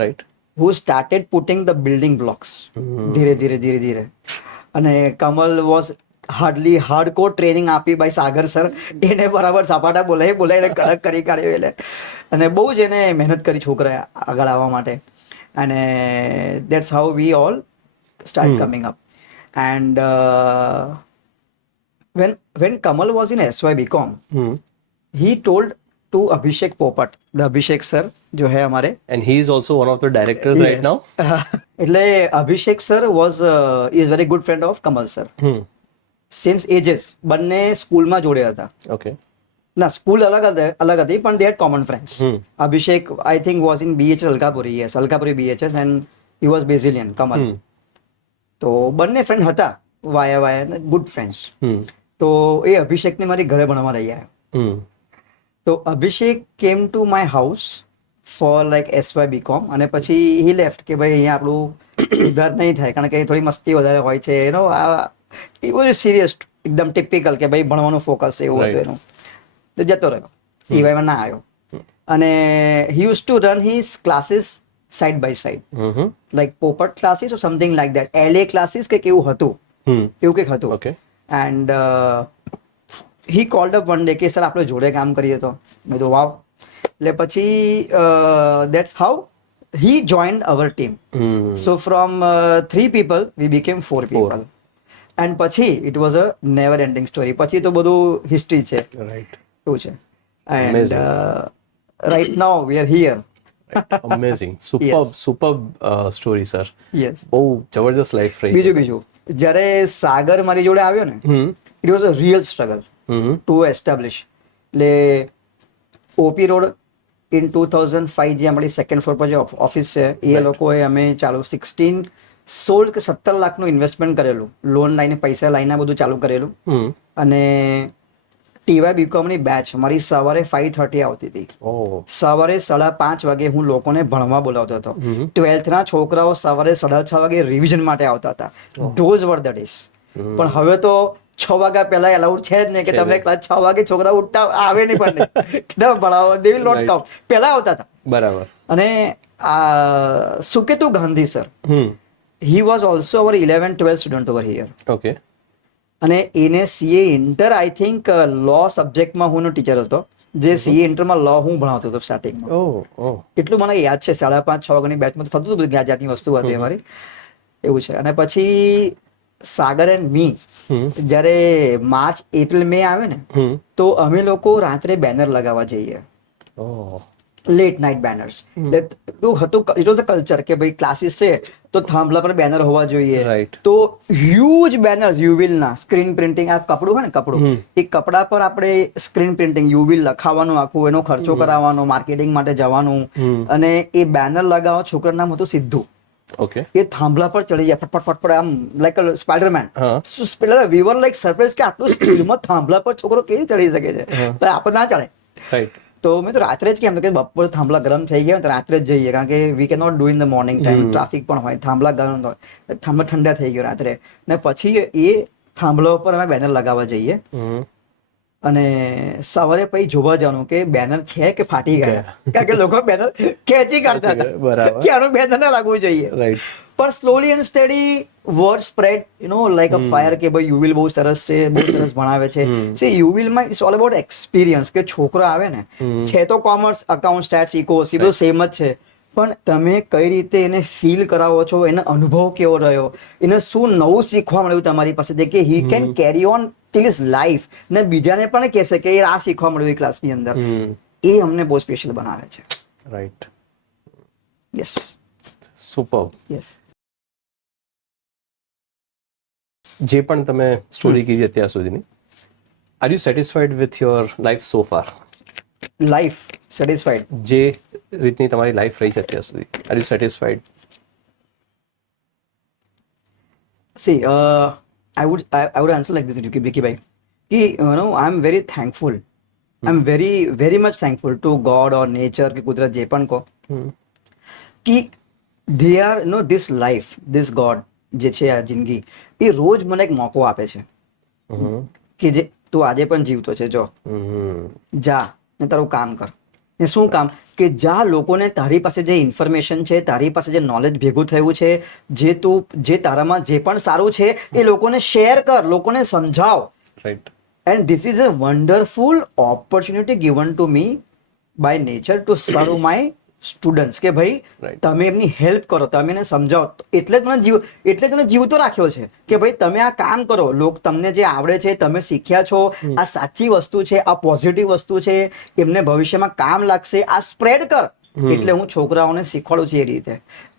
right who started putting the building blocks. ધીરે ધીરે. અને Kamal was hardly hardcore training આપી by સાગર સર. એને બરાબર સપાટા બોલાવીને કડક કરી કાઢ્યો. એટલે અને બહુ જ એને મહેનત કરી છોકરા આગળ આવવા માટે. અને that's how we all start coming up. And when Kamal was in SY BCom, he told to Abhishek Popat, the Abhishek sir जो है हमारे, and he is also one of the directors right now. એટલે Abhishek sir was is very good friend of Kamal sir since ages. બંને સ્કૂલમાં જોડે હતા. Okay. ના, school અલગ હતી પણ they had common friends. Abhishek I think was in BHS Alkapuri. Yes, Alkapuri BHS, and he was Basilian, Kamal. તો બંને ફ્રેન્ડ હતા વાયા ગુડ ફ્રેન્ડ્સ. તો એ અભિષેકને મારી ઘરે ભણવા લઈ આવ્યો. તો Abhishek came to my house for like SY BCom. અને પછી હી લેફ્ટ કે ભાઈ અહીંયા આપણું ઉધાર નહીં થાય, કારણ કે થોડી મસ્તી વધારે હોય છે. એનો એ બધું સિરિયસ એકદમ ટિપિકલ કે ભાઈ ભણવાનું ફોકસ એવું હતું એનું. તો જતો રહ્યો, ટીવાયમાં ના આવ્યો. અને he use to run his classes side by side, like Popat classes or something like that, LA classes કે કેવું હતું, એવું કંઈક હતું. Okay. And he called up one day કે સર આપણે જોડે કામ કરીએ તો. મેં તો વાવ. એટલે પછી that's how he joined our team. So from 3 people we became 4 people. And પછી it was a never ending story. પછી તો બધું history છે. Right. એવું છે. And right now we are here. Amazing. Superb story, sir. Yes. બહુ જબરદસ્ત life રહી. બીજું જ્યારે સાગર મારી જોડે આવ્યો ને, it was a real struggle to establish. એટલે ઓપી રોડ ઇન 2005 જે અમારી સેકન્ડ ફ્લોર પર જે ઓફિસ છે એ લોકોએ અમે ચાલુ 16 કે 17 લાખનું ઇન્વેસ્ટમેન્ટ કરેલું, લોન લઈને પૈસા લઈને બધું ચાલુ કરેલું. અને TY BComની બેચ મારી સવારે 5:30 આવતી હતી. સવારે 5:30 વાગે હું લોકોને ભણવા બોલાવતો હતો. 12th ના છોકરાઓ સવારે 6:30 વાગે રિવિઝન માટે આવતા હતા. Those were the days. પણ હવે તો 6 વાગ્યા પહેલા એલાઉડ છે જ નહીં કે તમે ક્લાસ 6 વાગે છોકરા ઉઠતા આવે નહીં, પણ તમે ભણાવો, દે વિલ નોટ કમ. પહેલા આવતા હતા. બરાબર. અને Suketu Gandhi sir, he was also our 11-12 student over here. Okay. અને એને CA inter I think law સબ્જેક્ટમાં હું ટીચર હતો, જે CA ઇન્ટરમાં લો હું ભણાવતો હતો સ્ટાર્ટિંગમાં. એટલું મને યાદ છે. 5:30-6 વાગ્યાની બેચમાં તો થતું હતું, બધું જાતની વસ્તુ હતી અમારી. એવું છે. અને પછી સાગર એન્ડ મી જ્યારે માર્ચ એપ્રિલ મે આવે ને, તો અમે લોકો રાત્રે બેનર લગાવવા જઈએ, લેટ નાઇટ બેનર્સ. હતું ઇટ વોઝ અ કલ્ચર કે ભાઈ ક્લાસીસ છે તો થાંભલા પર બેનર હોવા જોઈએ. તો હ્યુજ બેનર્સ, યુવિલ ના સ્ક્રીન પ્રિન્ટિંગ, આ કપડું હોય ને કપડું, એ કપડા પર આપણે સ્ક્રીન પ્રિન્ટિંગ યુવિલ લખાવાનું, આખું એનો ખર્ચો કરાવવાનો, માર્કેટિંગ માટે જવાનું. અને એ બેનર લગાવવા છોકરાનું નામ હતું સિદ્ધુ. ઓકે. એ થાંભલા પર ચડી જાય ફટફટ આમ like Spiderman. We were like surprise કે આટલું સ્પીડમાં થાંભલા પર છોકરો કેવી ચડી શકે છે, આપણે ના ચડે. રાઈટ. તો મેં તો રાત્રે જ કેમ કે બપોર થાંભલા ગરમ થઈ ગયા તો રાત્રે જ જઈએ, કારણ કે we can not do in the morning time, traffic પણ હોય, થાંભલા ગરમ હોય, થાંભલા ઠંડા થઈ ગયો રાત્રે. ને પછી એ થાંભલા ઉપર અમે બેનર લગાવવા જઈએ અને સવારે પછી જોવા જવાનું કે બેનર છે કે ફાટી ગયા, કારણ કે લોકો બેનર ખેંચી કાઢતા હતા કે આનું બેનર ના લાગવું જોઈએ. પણ slowly and study word spread, you know, like a fire, કે ભાઈ યુવિલ બહુ સરસ છે, બહુ સરસ ભણાવે છે. સી યુવિલમાં ઇટ્સ ઓલ અબાઉટ એક્સપિરિયન્સ, કે છોકરો આવે ને, છે તો કોમર્સ, અકાઉન્ટ, સ્ટેટ્સ, ઇકોસ એ બધું સેમ જ છે, પણ તમે કઈ રીતે એને ફીલ કરાવો છો, એનો અનુભવ કેવો રહ્યો, એને શું નવું શીખવા મળ્યું તમારી પાસેથી, કે he can carry on till his life, ને બીજાને પણ કહેશે કે આ શીખવા મળ્યું એ ક્લાસની અંદર. એ અમને બહુ સ્પેશિયલ બનાવે છે. રાઈટ. યસ. સુપર. યસ. જે પણ તમે સ્ટોરી કીધી અત્યાર સુધીની, are you satisfied with your life so far? Life satisfied, જે રીતની તમારી લાઈફ રહી છે અત્યાર સુધી, are you satisfied? C I would answer like this, Vicky bhai, ki I'm very thankful, I'm very much thankful to God or nature કે કુદરત, જે પણ કહો, કે they are this life, this God જે છે આ જિંદગી, એ રોજ મને એક મોકો આપે છે કે જે તું આજે પણ જીવતો છે, જો જા ને તારું કામ કર. ને શું કામ? કે જ્યાં લોકોને તારી પાસે જે ઇન્ફોર્મેશન છે, તારી પાસે જે નોલેજ ભેગું થયું છે, જે તારામાં જે પણ સારું છે એ લોકોને શેર કર, લોકોને સમજાવ. Right. And this is a wonderful opportunity given to me by nature to serve my students, કે ભાઈ તમે એમની હેલ્પ કરો, તમે એને સમજાવો. એટલે જ મને જીવતો રાખ્યો છે કે ભાઈ તમે આ કામ કરો, તમને જે આવડે છે, તમે શીખ્યા છો, આ સાચી વસ્તુ છે, આ પોઝિટિવ વસ્તુ છે, એમને ભવિષ્યમાં કામ લાગશે, આ સ્પ્રેડ કર. એટલે હું છોકરાઓને શીખવાડું છું એ રીતે.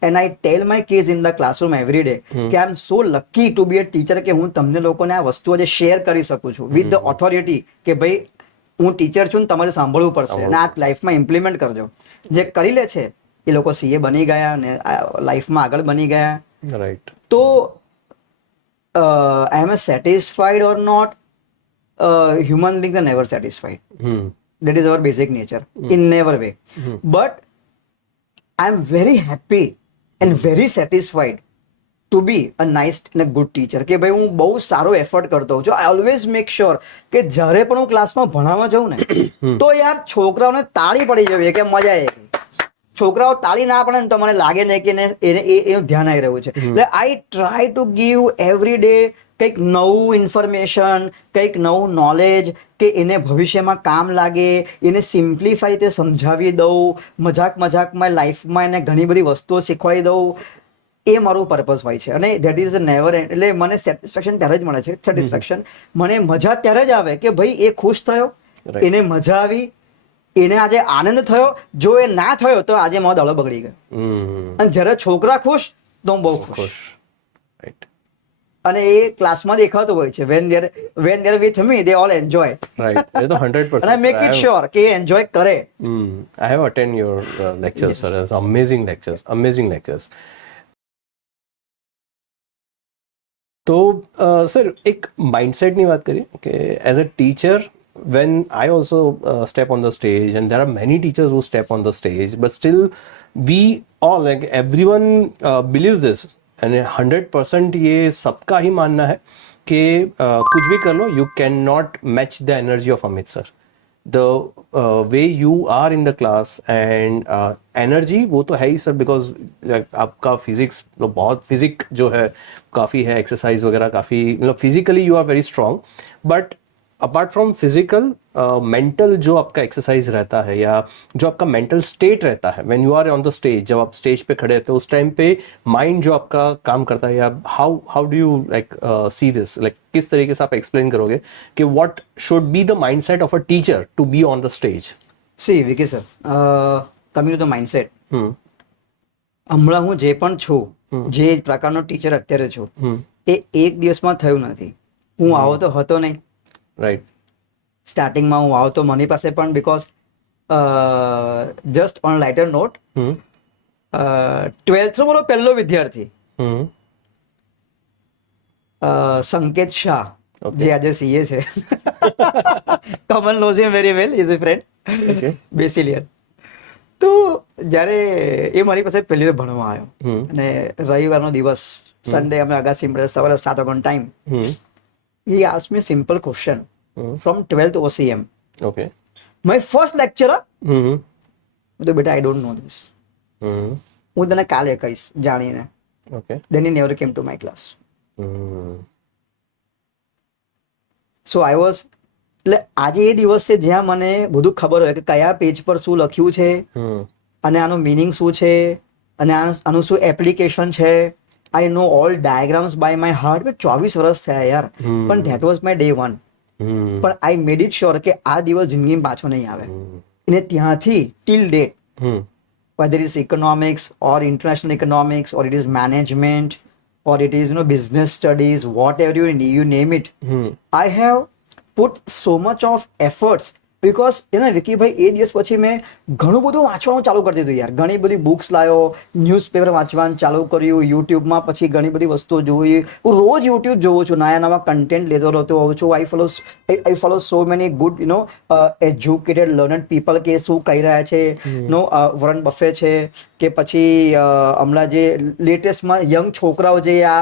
And I tell my kids in the classroom every day કે I am so lucky to be a teacher, કે હું તમને લોકોને આ વસ્તુઓ જે શેર કરી શકું છું વિથ ધ ઓથોરિટી, કે ભાઈ હું ટીચર છું ને તમારે સાંભળવું પડશે અને આ લાઈફમાં ઇમ્પ્લિમેન્ટ કરજો. જે કરી લે છે એ લોકો CA બની ગયા અને લાઈફમાં આગળ બની ગયા. રાઈટ. તો I am satisfied or not, human being are never satisfied. That is our basic nature, in never way. But I am very happy and very satisfied to be a nice and a good teacher. કે ભાઈ હું બહુ સારો effort કરતો હોઉં છું. I always make sure કે જ્યારે પણ હું ક્લાસમાં ભણાવવા જાઉં ને તો યાર છોકરાઓને તાળી પડી જવી કે મજા આવે. છોકરાઓ તાળી ના પડે ને તો મને લાગે નહીં કે એનું ધ્યાન આવી રહ્યું છે. એટલે આઈ try to give every day કંઈક નવું ઇન્ફોર્મેશન, કંઈક નવું નોલેજ કે એને ભવિષ્યમાં કામ લાગે, એને સિમ્પ્લિફાઈ રીતે સમજાવી દઉં, મજાકમાં લાઈફમાં એને ઘણી બધી વસ્તુઓ શીખવાડી દઉં. એ મારું પર્પઝ હોય છે. અને that is a never and. એટલે મને સેટિસ્ફેક્શન ત્યારે જ મળે છે. સેટિસ્ફેક્શન મને મજા ત્યારે જ આવે કે ભાઈ એ ખુશ થયો, એને મજા આવી, એને આજે આનંદ થયો. જો એ ના થયો તો આજે મારો દાડો બગડી ગયો. અને જ્યારે છોકરા ખુશ તો હું બહુ ખુશ. અને એ ક્લાસમાં દેખાતું હોય છે. When there with me they all enjoy. Right, એ તો 100%. અને મેક ઇટ શ્યોર કે એ એન્જોય કરે. I have attend your lectures, sir. It's amazing lectures. તો સર એક માઇન્ડસેટની વાત કરીએ કે as a teacher, when I also step on the stage, and there are many teachers who step on the stage, but still we all, like everyone believes this, and 100% ये सबका ही मानना है कि कुछ भी कर लो, you cannot match the energy of Amit sir. The way you are in the class and energy वो तो है ही सर, because आपका फिजिक्स बहुत फिजिक जो है काफ़ी है, एक्सरसाइज वगैरह काफ़ी, मतलब physically you are very strong. But apart from physical, mental जो आपका एक्सरसाइज रहता है या जो आपका मेंटल स्टेट रहता है when you are on the stage, जब आप स्टेज पे खड़े रहते हो उस टाइम पे माइंड जो आपका काम करता है, या how do you like see this, like किस तरीके से आप एक्सप्लेन करोगे कि what should be the mindset of a teacher to be on the stage? See Vicky sir, coming to the mindset, હમણાં હું જે પણ છું, જે પ્રકારનો ટીચર અત્યારે છું, એ એક દિવસમાં થયું નથી. હું આવો તો હતો નહીં. રાઈટ. સ્ટાર્ટિંગમાં હું આવતો મની પાસે પણ, because just on lighter note, 12th મારો પહેલો વિદ્યાર્થી સંકેત શાહ, જે આજે સીએ છે, Kamal knows him very well, is a friend, બેસિલિયર. તો જ્યારે એ મારી પાસે પહેલી વાર ભણવા આવ્યો, અને રવિવારનો દિવસ, સન્ડે, અમે અગાસી મળે, સવારે 7 વાગ્યાનો time. He asked me a simple question from 12th OCM. Okay. My first lecturer. તો બેટા, I don't know this. હું તને કાલે કહીશ જાણીને. Okay. Then he never came to my class. So I was, એટલે આજે એ દિવસ છે જ્યાં મને બધું ખબર હોય કે કયા પેજ પર શું લખ્યું છે, અને આનો મિનિંગ શું છે, અને આનું શું એપ્લિકેશન છે. I know all diagrams by my heart. 24 વર્ષ થયા યાર, પણ that was my day 1. પણ I made it sure કે આ દિવસ જિંદગીમાં પાછો નહીં આવે. અને ત્યાંથી till date, whether it is economics or international economics, or it is management, or it is business studies, whatever you name it, I have put so much of efforts. Because વિકીભાઈ, એ દિવસ પછી મેં ઘણું બધું વાંચવાનું ચાલુ કરી દીધું યાર. ઘણી બધી બુક્સ લાવ્યો, ન્યૂઝપેપર વાંચવાનું ચાલુ કર્યું, યુટ્યુબમાં પછી ઘણી બધી વસ્તુઓ જોઈ. હું રોજ યુટ્યુબ જોઉં છું, નવા કન્ટેન્ટ લેતો રહેતો હોઉં છું. I follow so many good educated learned people કે શું કહી રહ્યા છે. વોરન બફે છે, કે પછી હમણાં જે લેટેસ્ટમાં યંગ છોકરાઓ જે આ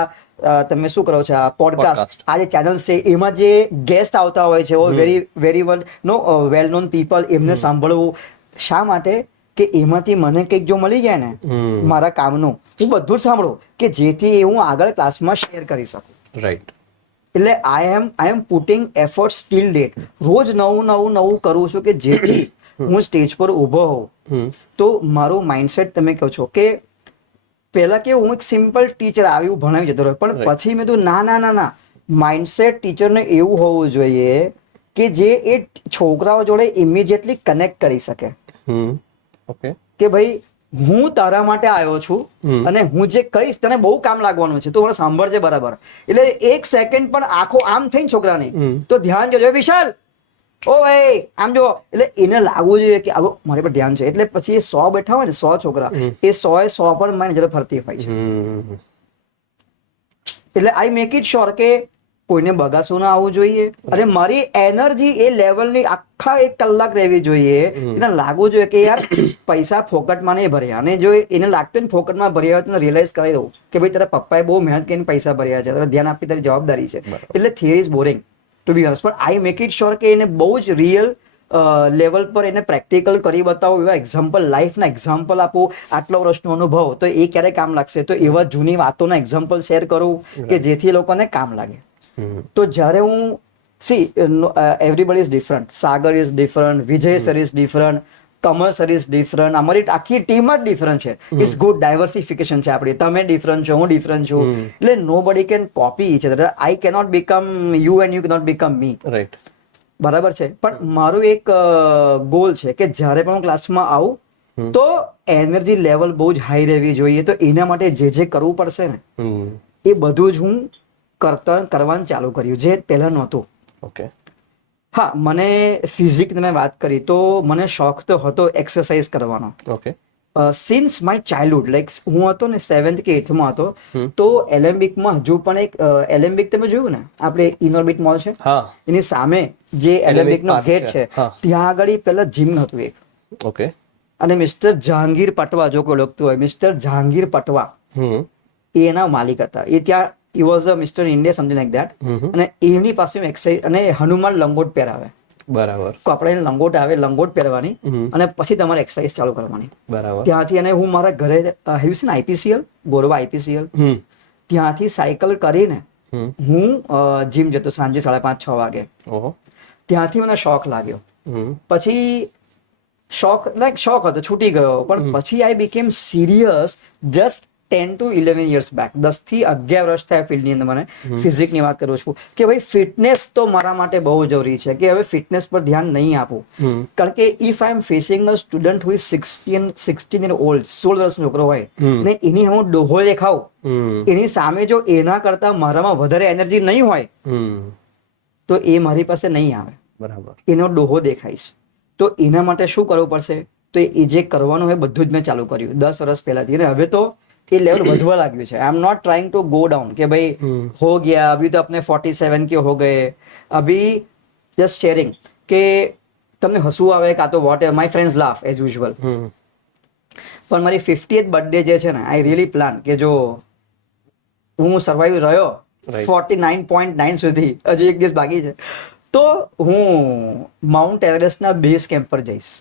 તમે શું કરો છો, આ પોડકાસ્ટ, આ જે ચેનલ છે, એમાં જે ગેસ્ટ આવતા હોય છે, વેરી વેલ નોન પીપલ, એમને સાંભળવું. શા માટે? કે એમાંથી મને કંઈક જો મળી જાય ને મારા કામનું, હું બધું જ સાંભળું, કે જેથી એ હું આગળ ક્લાસમાં શેર કરી શકું. રાઈટ. એટલે આઈ એમ પુટિંગ એફર્ટ સ્ટીલ ડેટ. રોજ નવું કરું છું, કે જેથી હું સ્ટેજ પર ઊભો હોઉં. તો મારું માઇન્ડસેટ, તમે કહો છો કે પહેલા કે હું એક સિમ્પલ ટીચર આવ્યું ભણાવી જતો રહ્યો, પણ પછી મેં તો ના, માઇન્ડસેટ ટીચરને એવું હોવું જોઈએ કે જે એ છોકરાઓ જોડે ઇમિડિયેટલી કનેક્ટ કરી શકે. કે ભાઈ, હું તારા માટે આવ્યો છું, અને હું જે કહીશ તને બહુ કામ લાગવાનું છે, તું મને સાંભળજે બરાબર. એટલે 1 સેકન્ડ પણ આંખો આમ થઈને છોકરાની તો ધ્યાન જોજો, વિશાલ ઓ ભાઈ આમ જો. એટલે એને લાગવું જોઈએ કે આવો મારી પર ધ્યાન છે. એટલે પછી એ 100 બેઠા હોય ને, 100 છોકરા, એ 100 પર મારી નજર ફરતી હોય છે. એટલે આઈ મેક ઇટ શ્યોર કે કોઈને બગાસું ના આવવું જોઈએ, અને મારી એનર્જી એ લેવલની આખા 1 કલાક રહેવી જોઈએ. એને લાગવું જોઈએ કે યાર પૈસા ફોકટમાં નહીં ભર્યા, અને જો એને લાગતું ને ફોકટમાં ભર્યા હોય તો રિયલાઇઝ કરી દઉં કે ભાઈ તારા પપ્પાએ બહુ મહેનત કરીને પૈસા ભર્યા છે, તારે ધ્યાન આપી તારી જવાબદારી છે. એટલે theory is boring to be honest, પણ આઈ મેક ઇટ શ્યોર કે એને બહુ જ રિયલ લેવલ પર એને પ્રેક્ટિકલ કરી બતાવો, એવા એક્ઝામ્પલ, લાઈફના એક્ઝામ્પલ આપો, આટલો વર્ષનો અનુભવ, તો એ ક્યારે કામ લાગશે? તો એવા જૂની વાતોના એક્ઝામ્પલ શેર કરું કે જેથી લોકોને કામ લાગે. તો જ્યારે હું everybody is different. Sagar is different, Vijay sir is different, Kamal sir is different, અમારી આખી ટીમ જ ડિફરન્ટ છે. ઇટ્સ ગુડ ડાયવર્સિફિકેશન છે આપણી. તમે ડિફરન્ટ છો, હું ડિફરન્ટ છું, એટલે nobody can copy each other. I cannot become you and you cannot become me. Right. બરાબર છે. પણ મારું એક ગોલ છે કે જ્યારે પણ હું ક્લાસમાં આવું તો એનર્જી લેવલ બહુ જ હાઈ રહેવી જોઈએ. તો એના માટે જે જે કરવું પડશે ને એ બધું જ હું કરવાનું ચાલુ કર્યું, જે પહેલા નહોતું. ઓકે. હા, મને ફિઝિકની મેં વાત કરી તો મને શોખ તો હતો એક્સરસાઇઝ કરવાનો. Okay. Since my childhood, like હું હતો ને 7th કે 8thમાં હતો તો એલેમ્બિકમાં હજુ પણ એક એલેમ્બિક તમે જોયું ને, આપણે ઇનોર્બિટ મોલ છે એની સામે જે એલેમ્બિકનો ગેટ છે ત્યાં આગળ પહેલા જીમ હતું એક. ઓકે. અને મિસ્ટર જહાંગીર પટવા, જો કોઈ ઓળખતું હોય, મિસ્ટર જહાંગીર પટવા એ એના માલિક હતા. એ ત્યાં he was a Mr. India, something like that. અને એમની પાસે એક્સરસાઇઝ અને હનુમાન લંગોટ પહેરાવે. બરાબર. કપડાની લંગોટ આવે, લંગોટ પહેરવાની અને પછી તમારે એક્સરસાઇઝ ચાલુ કરવાની. બરાબર. ત્યાંથી અને હું મારા ઘરે have seen IPCL, Gorwa IPCL, ત્યાંથી સાયકલ કરીને હું જીમ જતો સાંજે 5:30-6 વાગે. ત્યાંથી મને શોખ લાગ્યો. પછી શોખ હતો, છૂટી ગયો. પણ પછી આઈ became serious just 10 to 11 years back. 10 થી 11 વર્ષ થયા ફિલ્ડની અંદર મને ફિઝિકની વાત કરું છું કે ભાઈ ફિટનેસ તો મારા માટે બહુ જરૂરી છે, કે હવે ફિટનેસ પર ધ્યાન નહીં આપું. કારણ કે if I am facing a student who is 16 year old, 16 વર્ષનો છોકરો હોય ને એની હું ડોહો દેખાઉં, એની સામે જો એના કરતા મારામાં વધારે એનર્જી નહીં હોય તો એ મારી પાસે નહીં આવે. બરાબર. એનો ડોહો દેખાઈશ. તો એના માટે શું કરવું પડશે? તો એ જે કરવાનું હોય બધું જ મેં ચાલુ કર્યું 10 વર્ષ પહેલાથી. અને હવે તો એ લેવલ વધવા લાગ્યું છે. I am not trying to go down કે ભાઈ હો ગયા અભી તો अपने 47 के हो गए. अभी जस्ट शेयरिंग કે તમને હસવું આવે કાં તો vote my friends laugh as usual. પણ મારી 50th બર્થડે જે છે ને, આઈ રિયલી પ્લાન કે જો હું સર્વાઈવ રહ્યો 49.9 સુધી, હજુ એક દિવસ બાકી છે, તો હું માઉન્ટ એવરેસ્ટના બેઝ કેમ્પ પર જઈશ.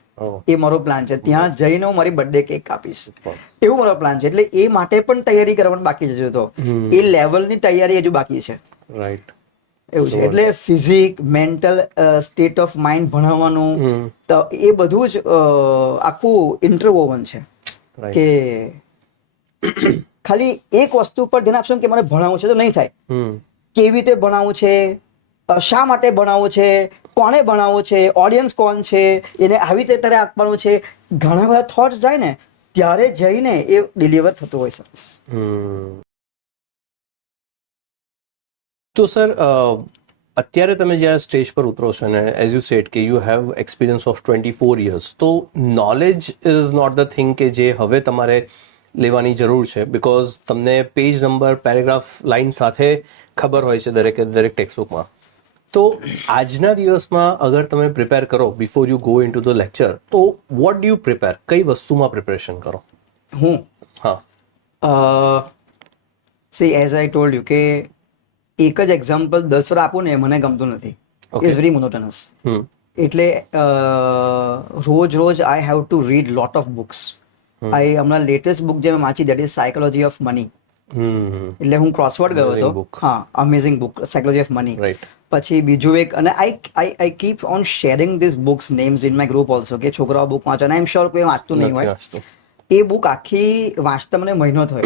એ મારો પ્લાન છે. ત્યાં જઈને હું મારી બર્થડે કેક કાપીશ, એવું મારો પ્લાન છે. એટલે એ માટે પણ તૈયારી કરવાની બાકી છે. તો એ લેવલની તૈયારી હજુ બાકી છે. રાઈટ. એવું છે. એટલે physique, mental state of mind ભણાવવાનું, તો એ બધું જ આખું ઇન્ટરવોવન છે. કે ખાલી એક વસ્તુ પર ધ્યાન આપશો કે મારે ભણાવવું છે તો નહીં થાય. કેવી રીતે ભણાવવું છે, શા માટે ભણાવવું છે, કોને ભણાવવું છે, ઓડિયન્સ કોણ છે, એને આવી રીતે ત્યારે આપવાનું છે, ઘણા બધા થોટ્સ જાય ને ત્યારે જઈને એ ડિલિવર થતું હોય. સરસ. તો સર અત્યારે તમે જ્યારે સ્ટેજ પર ઉતરો છો ને, એઝ યુ સેડ કે you have experience of 24 years, તો knowledge is not the thing કે જે હવે તમારે લેવાની જરૂર છે, બિકોઝ તમને પેજ નંબર, પેરેગ્રાફ, લાઇન સાથે ખબર હોય છે દરેક ટેક્સ્ટબુકમાં. તો આજના દિવસમાં અગર તમે પ્રિપેર કરો before you go in to the lecture, તો વોટ ડુ યુ પ્રિપેર? કઈ વસ્તુમાં પ્રિપરેશન કરો? C as I told you કે એક જ એક્ઝામ્પલ 10 વાર આપું ને મને ગમતું નથી. It's very monotonous. એટલે રોજ I have to read lot of books. I હમણાં લેટેસ્ટ બુક જે મેં વાંચી that is psychology of money. એટલે હું ક્રોસવર્ડ ગયો હતો. હા, amazing book, psychology of money. પછી બીજું એક, અને I keep on sharing this books names in my group also, કે છોકરાઓ બુક વાંચો, અને આઈ એમ શ્યોર કોઈ વાંચતું નહીં હોય. એ બુક આખી વાંચતા મને મહિનો થયો.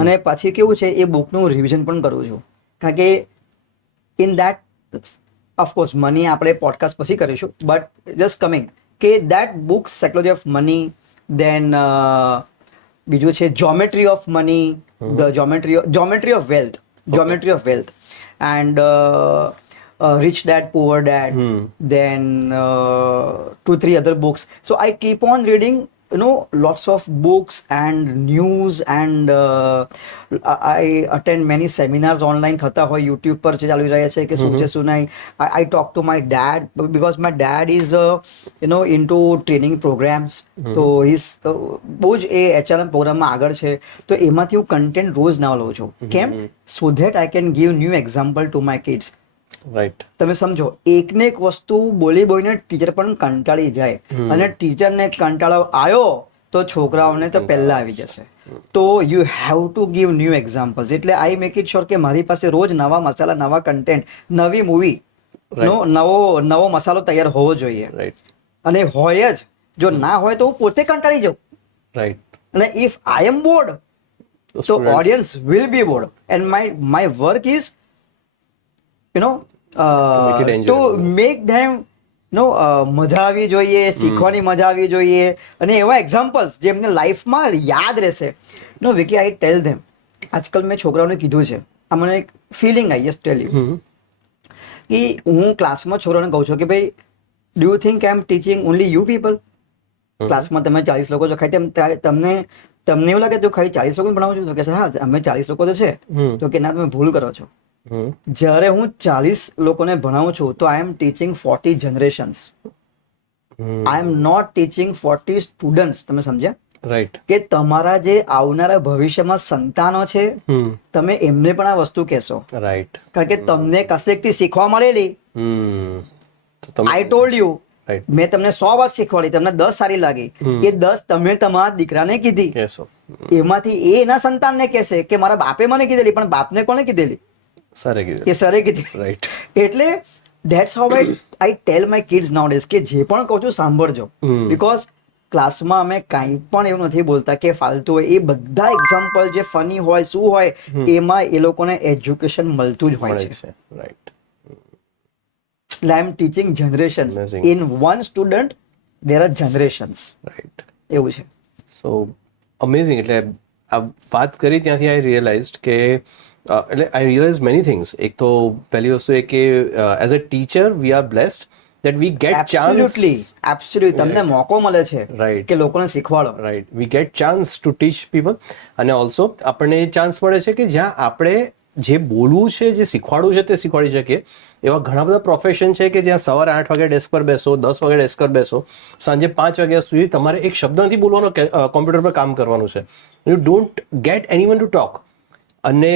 અને પછી કેવું છે, એ બુકનું રિવિઝન પણ કરું છું. કારણ કે ઇન દેટ, ઓફકોર્સ મની આપણે પોડકાસ્ટ પછી કરીશું, બટ જસ્ટ કમિંગ કે that book psychology of money, then બીજું છે geometry of money, the geometry of wealth, and Rich Dad Poor Dad, then 2-3 other books. So I keep on reading, lots of books and news, and I attend many seminars online થતા હોય, YouTube પર ચાલી રહ્યા છે કે શું છે શું નહીં. I talk to my dad because my dad is into training programs. તો બહુ જ એ HRM પ્રોગ્રામમાં આગળ છે. તો એમાંથી હું કન્ટેન્ટ રોજ ના લઉં છું. કેમ? So that I can give new example to my kids. Right. તમે સમજો, એકને એક વસ્તુ બોલીને ટીચર પણ કંટાળી જાય, અને ટીચરને કંટાળો આવ્યો તો છોકરાઓને તો પહેલા આવી જશે. તો you have to give new examples. એટલે આઈ મેક ઇટ શ્યોર કે મારી પાસે રોજ નવા મસાલા, નવા કન્ટેન્ટ, નવી મૂવી નો નવો મસાલો તૈયાર હોવો જોઈએ. રાઈટ. અને હોય જ, જો ના હોય તો હું પોતે કંટાળી જાઉં. રાઈટ. અને if I am bored, so audience will be bored, and my work is, you know, make it to enjoyable. make them, મજા આવી જોઈએ, શીખવાની મજા આવી જોઈએ, અને એવા એક્ઝામ્પલ્સ જે એમને લાઈફમાં યાદ રહેશે. વિકી, આઈ ટેલ ધેમ, આજકાલ મેં છોકરાઓને કીધું છે, આ મને એક feeling I just tell you, કે હું ક્લાસમાં છોકરાઓને કહું છું કે ભાઈ, do you think I am teaching only you people? ક્લાસમાં તમે 40 લોકો છો, ખાલી તમને એવું લાગે તો ખાલી 40 લોકોને ભણાવું છું? તો કે સર હા, અમે 40 લોકો તો છે. તો કે ના, તમે ભૂલ કરો છો. જ્યારે હું 40 લોકોને ભણાવું છું તો I am teaching 40 generations. I am not teaching 40 students. તમે સમજ્યા? રાઈટ. કે તમારા જે આવનારા ભવિષ્યમાં સંતાનો છે, તમે એમને પણ આ વસ્તુ કહેશો. રાઈટ. કારણ કે તમને કશેકથી શીખવા મળેલી. આઈ ટોલ્ડ યુ, મેં તમને 100 વાત શીખવાડી, તમને 10 સારી લાગી, એ 10 તમે તમારા દીકરાને કીધી, એમાંથી એ એના સંતાનને કહેશે કે મારા બાપે મને કીધેલી, પણ બાપને કોને કીધેલી? સરે કીધી. રાઈટ. એટલે that's how I tell my kids nowadays, કે જે પણ કહું છું સાંભળજો. બીકોઝ ક્લાસમાં અમે કાંઈ પણ એવું નથી બોલતા કે ફાલતુ હોય. એ બધા એક્ઝામ્પલ જે ફની હોય, શું હોય, એમાં એ લોકોને એજ્યુકેશન મળતું જ હોય છે. Right. I am teaching generations. Amazing. In one student, there are generations. Right. એવું છે. So amazing. એટલે આ વાત કરી ત્યાંથી આઈ રિયલાઇઝડ કે એટલે આઈ રિયલાઇઝ મેની થિંગ્સ. એક તો પહેલી વસ્તુ એ કે as a teacher we are blessed that we get absolutely તમને મોકો મળે છે કે લોકોને શીખવાડો. Right. We get chance to teach people, and also આપણને એ ચાન્સ મળે છે કે જ્યાં આપણે જે બોલવું છે, જે શીખવાડવું છે તે શીખવાડી શકીએ. એવા ઘણા બધા પ્રોફેશન છે કે જ્યાં સવારે 8 વાગે ડેસ્ક પર બેસો, 10 વાગે ડેસ્ક પર બેસો, સાંજે 5 વાગ્યા સુધી તમારે એક શબ્દ નથી બોલવાનો, કોમ્પ્યુટર પર કામ કરવાનું છે. You don't get anyone to talk, and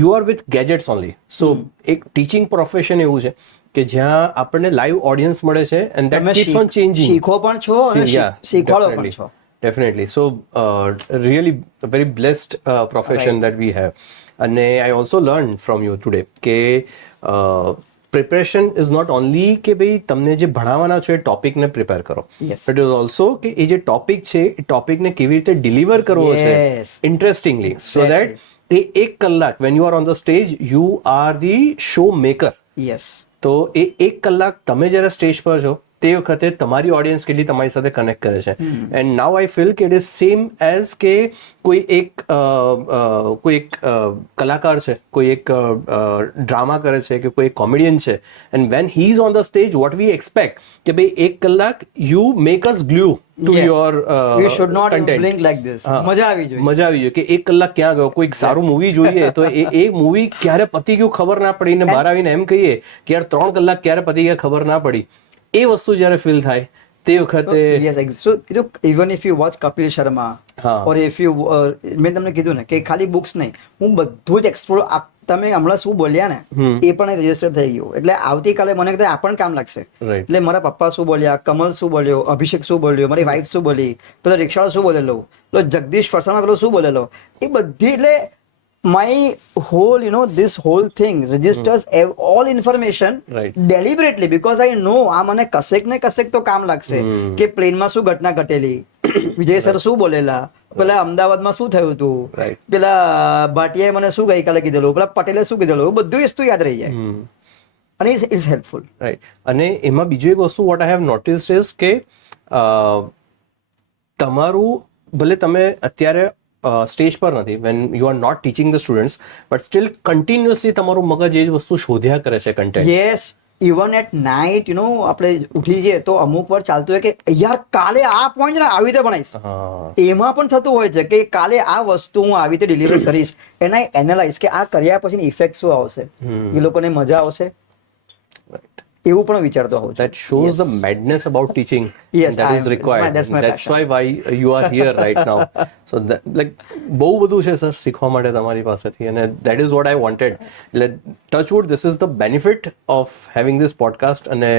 you are with gadgets only. So એક ટીચિંગ પ્રોફેશન એવું છે કે જ્યાં આપણને લાઈવ ઓડિયન્સ મળે છે, and that keeps on changing. શીખો પણ છો અને શીખવાડો પણ છો. Definitely. So really a very blessed profession that we have. And I also learned from you today કે preparation is not only કે ભાઈ તમને જે ભણાવવાના છો એ ટોપિકને પ્રિપેર કરો, but it is also કે એ જે ટોપિક છે એ ટોપિકને કેવી રીતે ડિલિવર કરવો છે ઇન્ટરેસ્ટિંગલી, so that એ 1 કલાક when you are on the stage you are the show maker. Yes. તો એ 1 કલાક તમે જ્યારે સ્ટેજ પર છો તે વખતે તમારી ઓડિયન્સ કેટલી તમારી સાથે કનેક્ટ કરે છે. એન્ડ નાઉ આઈ ફીલ કે ઇટ ઇઝ સેમ એઝ કે કોઈ એક કલાકાર છે, કોઈ એક ડ્રામા કરે છે, કે કોઈ કોમેડિયન છે, and when he is on the stage what we expect કે ભાઈ 1 કલાક you make us glue to your content. મજા આવી જોઈએ કે 1 કલાક ક્યાં ગયો. કોઈ સારું મૂવી જોઈએ તો એ મૂવી ક્યારે પતી ગયું ખબર ના પડી, ને બહાર આવીને એમ કહીએ કે યાર 3 કલાક ક્યારે પતી ગયા ખબર ના પડી. એ વસ્તુ જ્યારે ફીલ થાય તે વખતે. Yes, so even if you watch Kapil Sharma, or if you, મેં તમને કીધું ને કે ખાલી બુક્સ નહીં, હું બધું જ એક્સપ્લોર. તમે હમણાં શું બોલ્યા ને એ પણ રજીસ્ટર થઈ ગયું, એટલે આવતીકાલે મને કદાચ આ પણ કામ લાગશે. એટલે મારા પપ્પા શું બોલ્યા, કમલ શું બોલ્યો, અભિષેક શું બોલ્યો, મારી વાઈફ શું બોલી, પેલો રિક્ષાવાળો શું બોલેલો, પેલો જગદીશ ફરસાણા પેલો શું બોલેલો, એ બધી. એટલે my whole, this whole thing registers all information deliberately, because I know આ મને કશેક ને કશેક તો કામ લાગશે. કે પ્લેનમાં શું ઘટના ઘટેલી, વિજય સર શું બોલેલા, પેલા અમદાવાદમાં શું થયું હતું, પેલા ભાટિયાએ મને શું ગઈકાલે કીધેલું, પેલા પટેલે શું કીધેલું, બધું વસ્તુ યાદ રહી જાય, અને ઇટ્સ હેલ્પફુલ. રાઈટ. અને એમાં બીજું એક વસ્તુ what I have noticed is કે તમારું ભલે તમે અત્યારે સ્ટેજ પર નથી, when you are not teaching the students, but still continuously તમારું મગજ એ જ વસ્તુ શોધ્યા કરે છે content. Yes, even at night આપણે ઉઠી જઈએ તો અમુક વાર ચાલતું હોય કે યાર કાલે આ પોઈન્ટ આવી રીતે ભણાઈશ. એમાં પણ થતું હોય છે કે કાલે આ વસ્તુ હું આવી રીતે ડિલિવર કરીશ, એના એનાલાઇઝ કે આ કર્યા પછી ઇફેક્ટ શું આવશે, એ લોકોને મજા આવશે. એવું પણ વિચારતો હોઉં છું. That shows the madness about teaching. Yes, and that is required. that's my That's passion. why you are here right now. So that, like બહુ બધું છે સર શીખવા માટે તમારી પાસેથી, અને that is what I wanted. Touchwood, this is the benefit of having this podcast. અને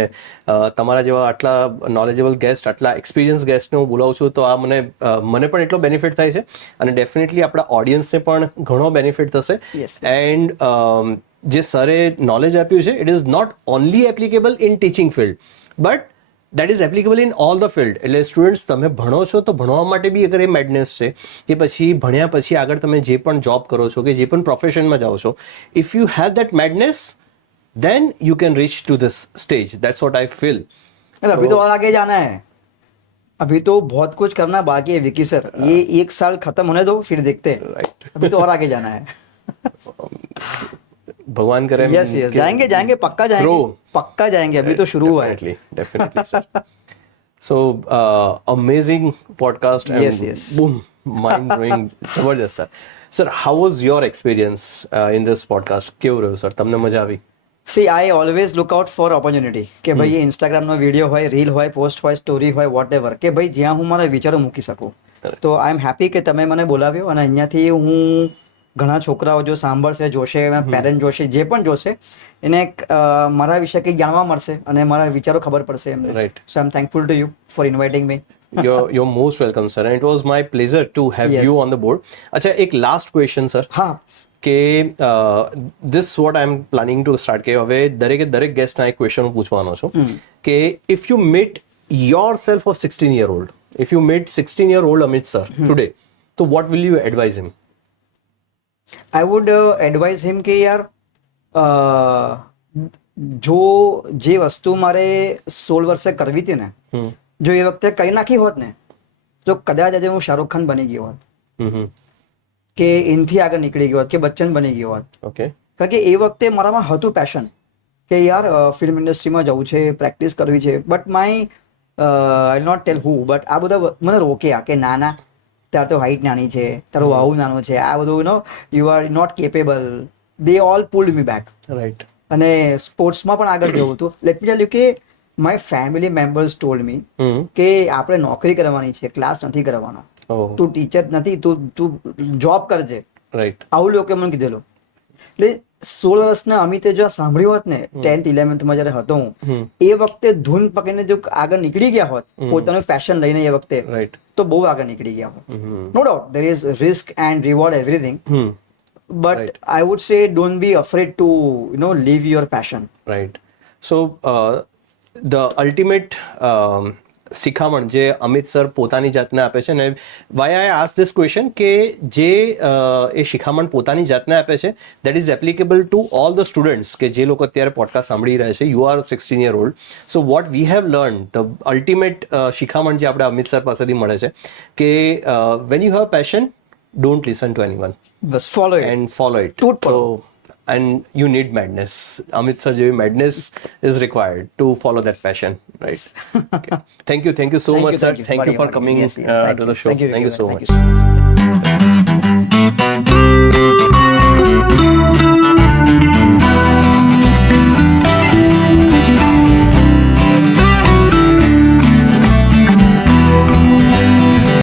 તમારા જેવા આટલા નોલેજેબલ ગેસ્ટ, આટલા એક્સપિરિયન્સ ગેસ્ટને હું બોલાવું છું, તો આ મને પણ એટલો બેનિફિટ થાય છે, અને ડેફિનેટલી આપણા ઓડિયન્સને પણ ઘણો બેનિફિટ થશે. Yes. એન્ડ જે સરે નોલેજ આપ્યું છે, it is not only applicable in teaching field, but that is applicable in all the field. એટલે સ્ટુડન્ટ્સ, તમે ભણો છો તો ભણવા માટે બી અગર એ મેડનેસ છે, કે પછી ભણ્યા પછી આગળ તમે જે પણ જોબ કરો છો, કે જે પણ પ્રોફેશનમાં જાઓ છો, if you have that madness, then you can reach to this stage. That's what I feel. अभी तो और आगे जाना है, अभी तो बहुत कुछ करना बाकी है विकी सर. ये 1 साल खत्म होने दो, फिर देखते हैं. Right. अभी तो और आगे जाना है. भगवान करे. यस यस, जाएंगे पक्का जाएंगे. अभी तो शुरू हुआ है. Definitely sir. So amazing podcast. And Yes. Boom, mind blowing. જબરજસ્ત sir. Sir, how was your experience in this podcast? કેવું રહ્યું sir? તમને મજા આવી? C I always look out for opportunity, કે ભાઈ એ ઇન્સ્ટાગ્રામનો વિડીયો હોય, રીલ હોય, પોસ્ટ હોય, સ્ટોરી હોય, વોટ એવર, કે ભાઈ જ્યાં હું મારા વિચારો મૂકી શકું. તો આઈ એમ હેપી કે તમે મને બોલાવ્યો, અને અહીંયાથી હું ઘણા છોકરાઓ જો સાંભળશે, જોશે, પેરેન્ટ જોશે, જે પણ જોશે, એને મારા વિશે કંઈક જાણવા મળશે અને મારા વિચારો ખબર પડશે એમને. Right. So I M thankful to you for inviting me. You're most welcome sir, and it was my pleasure to have Yes. you on the board. अच्छा, एक last question sir. હા, કે this what I'm planning to start, કે હવે દરેક ગેસ્ટના એક question હું પૂછવાનો છું, કે if you meet yourself of 16-year-old, if you meet 16-year-old Amit sir today, so what will you advise him? I would advise him કે યાર જો જે વસ્તુ મારે 16 વર્ષે કરવી હતી ને, જો એ વખતે કરી નાખી હોત ને, તો કદાચ આજે હું શાહરુખ ખાન બની ગયો હોત, કે એનથી આગળ નીકળી ગયો હોત, કે બચ્ચન બની ગયો હોત. Okay. કારણ કે એ વખતે મારામાં હતું પેશન કે યાર ફિલ્મ ઇન્ડસ્ટ્રીમાં જવું છે, પ્રેક્ટિસ કરવી છે, but my I not tell who, but આ બધા મને રોક્યા કે ના તાર તો હાઈટ નાની છે, તારું આવું નાનું છે, આ બધું you are not capable. They all pulled me back. Right. અને સ્પોર્ટ્સમાં પણ આગળ જવું હતું. લેટ મી ટેલ યુ કે my family members told me કે આપણે નોકરી કરવાની છે, ક્લાસ નથી કરવાનો, તું ટીચર નથી, તું જોબ કરજે. Right. આવું લોકો મને કીધેલું. એટલે 16 વર્ષના અમિતે જો આ સાંભળ્યું હોત ને, 10th 11thમાં જ્યારે હતો હું, એ વખતે ધૂન પકડીને જો આગળ નીકળી ગયા હોત, પોતાનું પેશન લઈને એ વખતે, Right. તો બહુ આગળ નીકળી ગયા હોત. No doubt there is risk and reward everything, but Right. I would say don't be afraid to live your passion. Right. So the ultimate શિખામણ જે અમિત સર પોતાની જાતને આપે છે, ને why I ask this question, કે જે એ શિખામણ પોતાની જાતને આપે છે, that is applicable to all the students કે જે લોકો અત્યારે પોડકાસ્ટ સાંભળી રહ્યા છે. યુ આર 16-year-old. So what we have learn, the ultimate શિખામણ જે આપણે અમિત સર પાસેથી મળે છે, કે when you have passion, don't listen to anyone, બસ follow it and follow it. તૂટ પડો. And you need madness. Amit sir, જેવી madness is required to follow that passion, right? Okay. Thank you so Thank much, you, sir. thank you. Thank you for Very coming much. Yes, thank to you. the show. Thank you Thank you very so much. much. Thank you so much.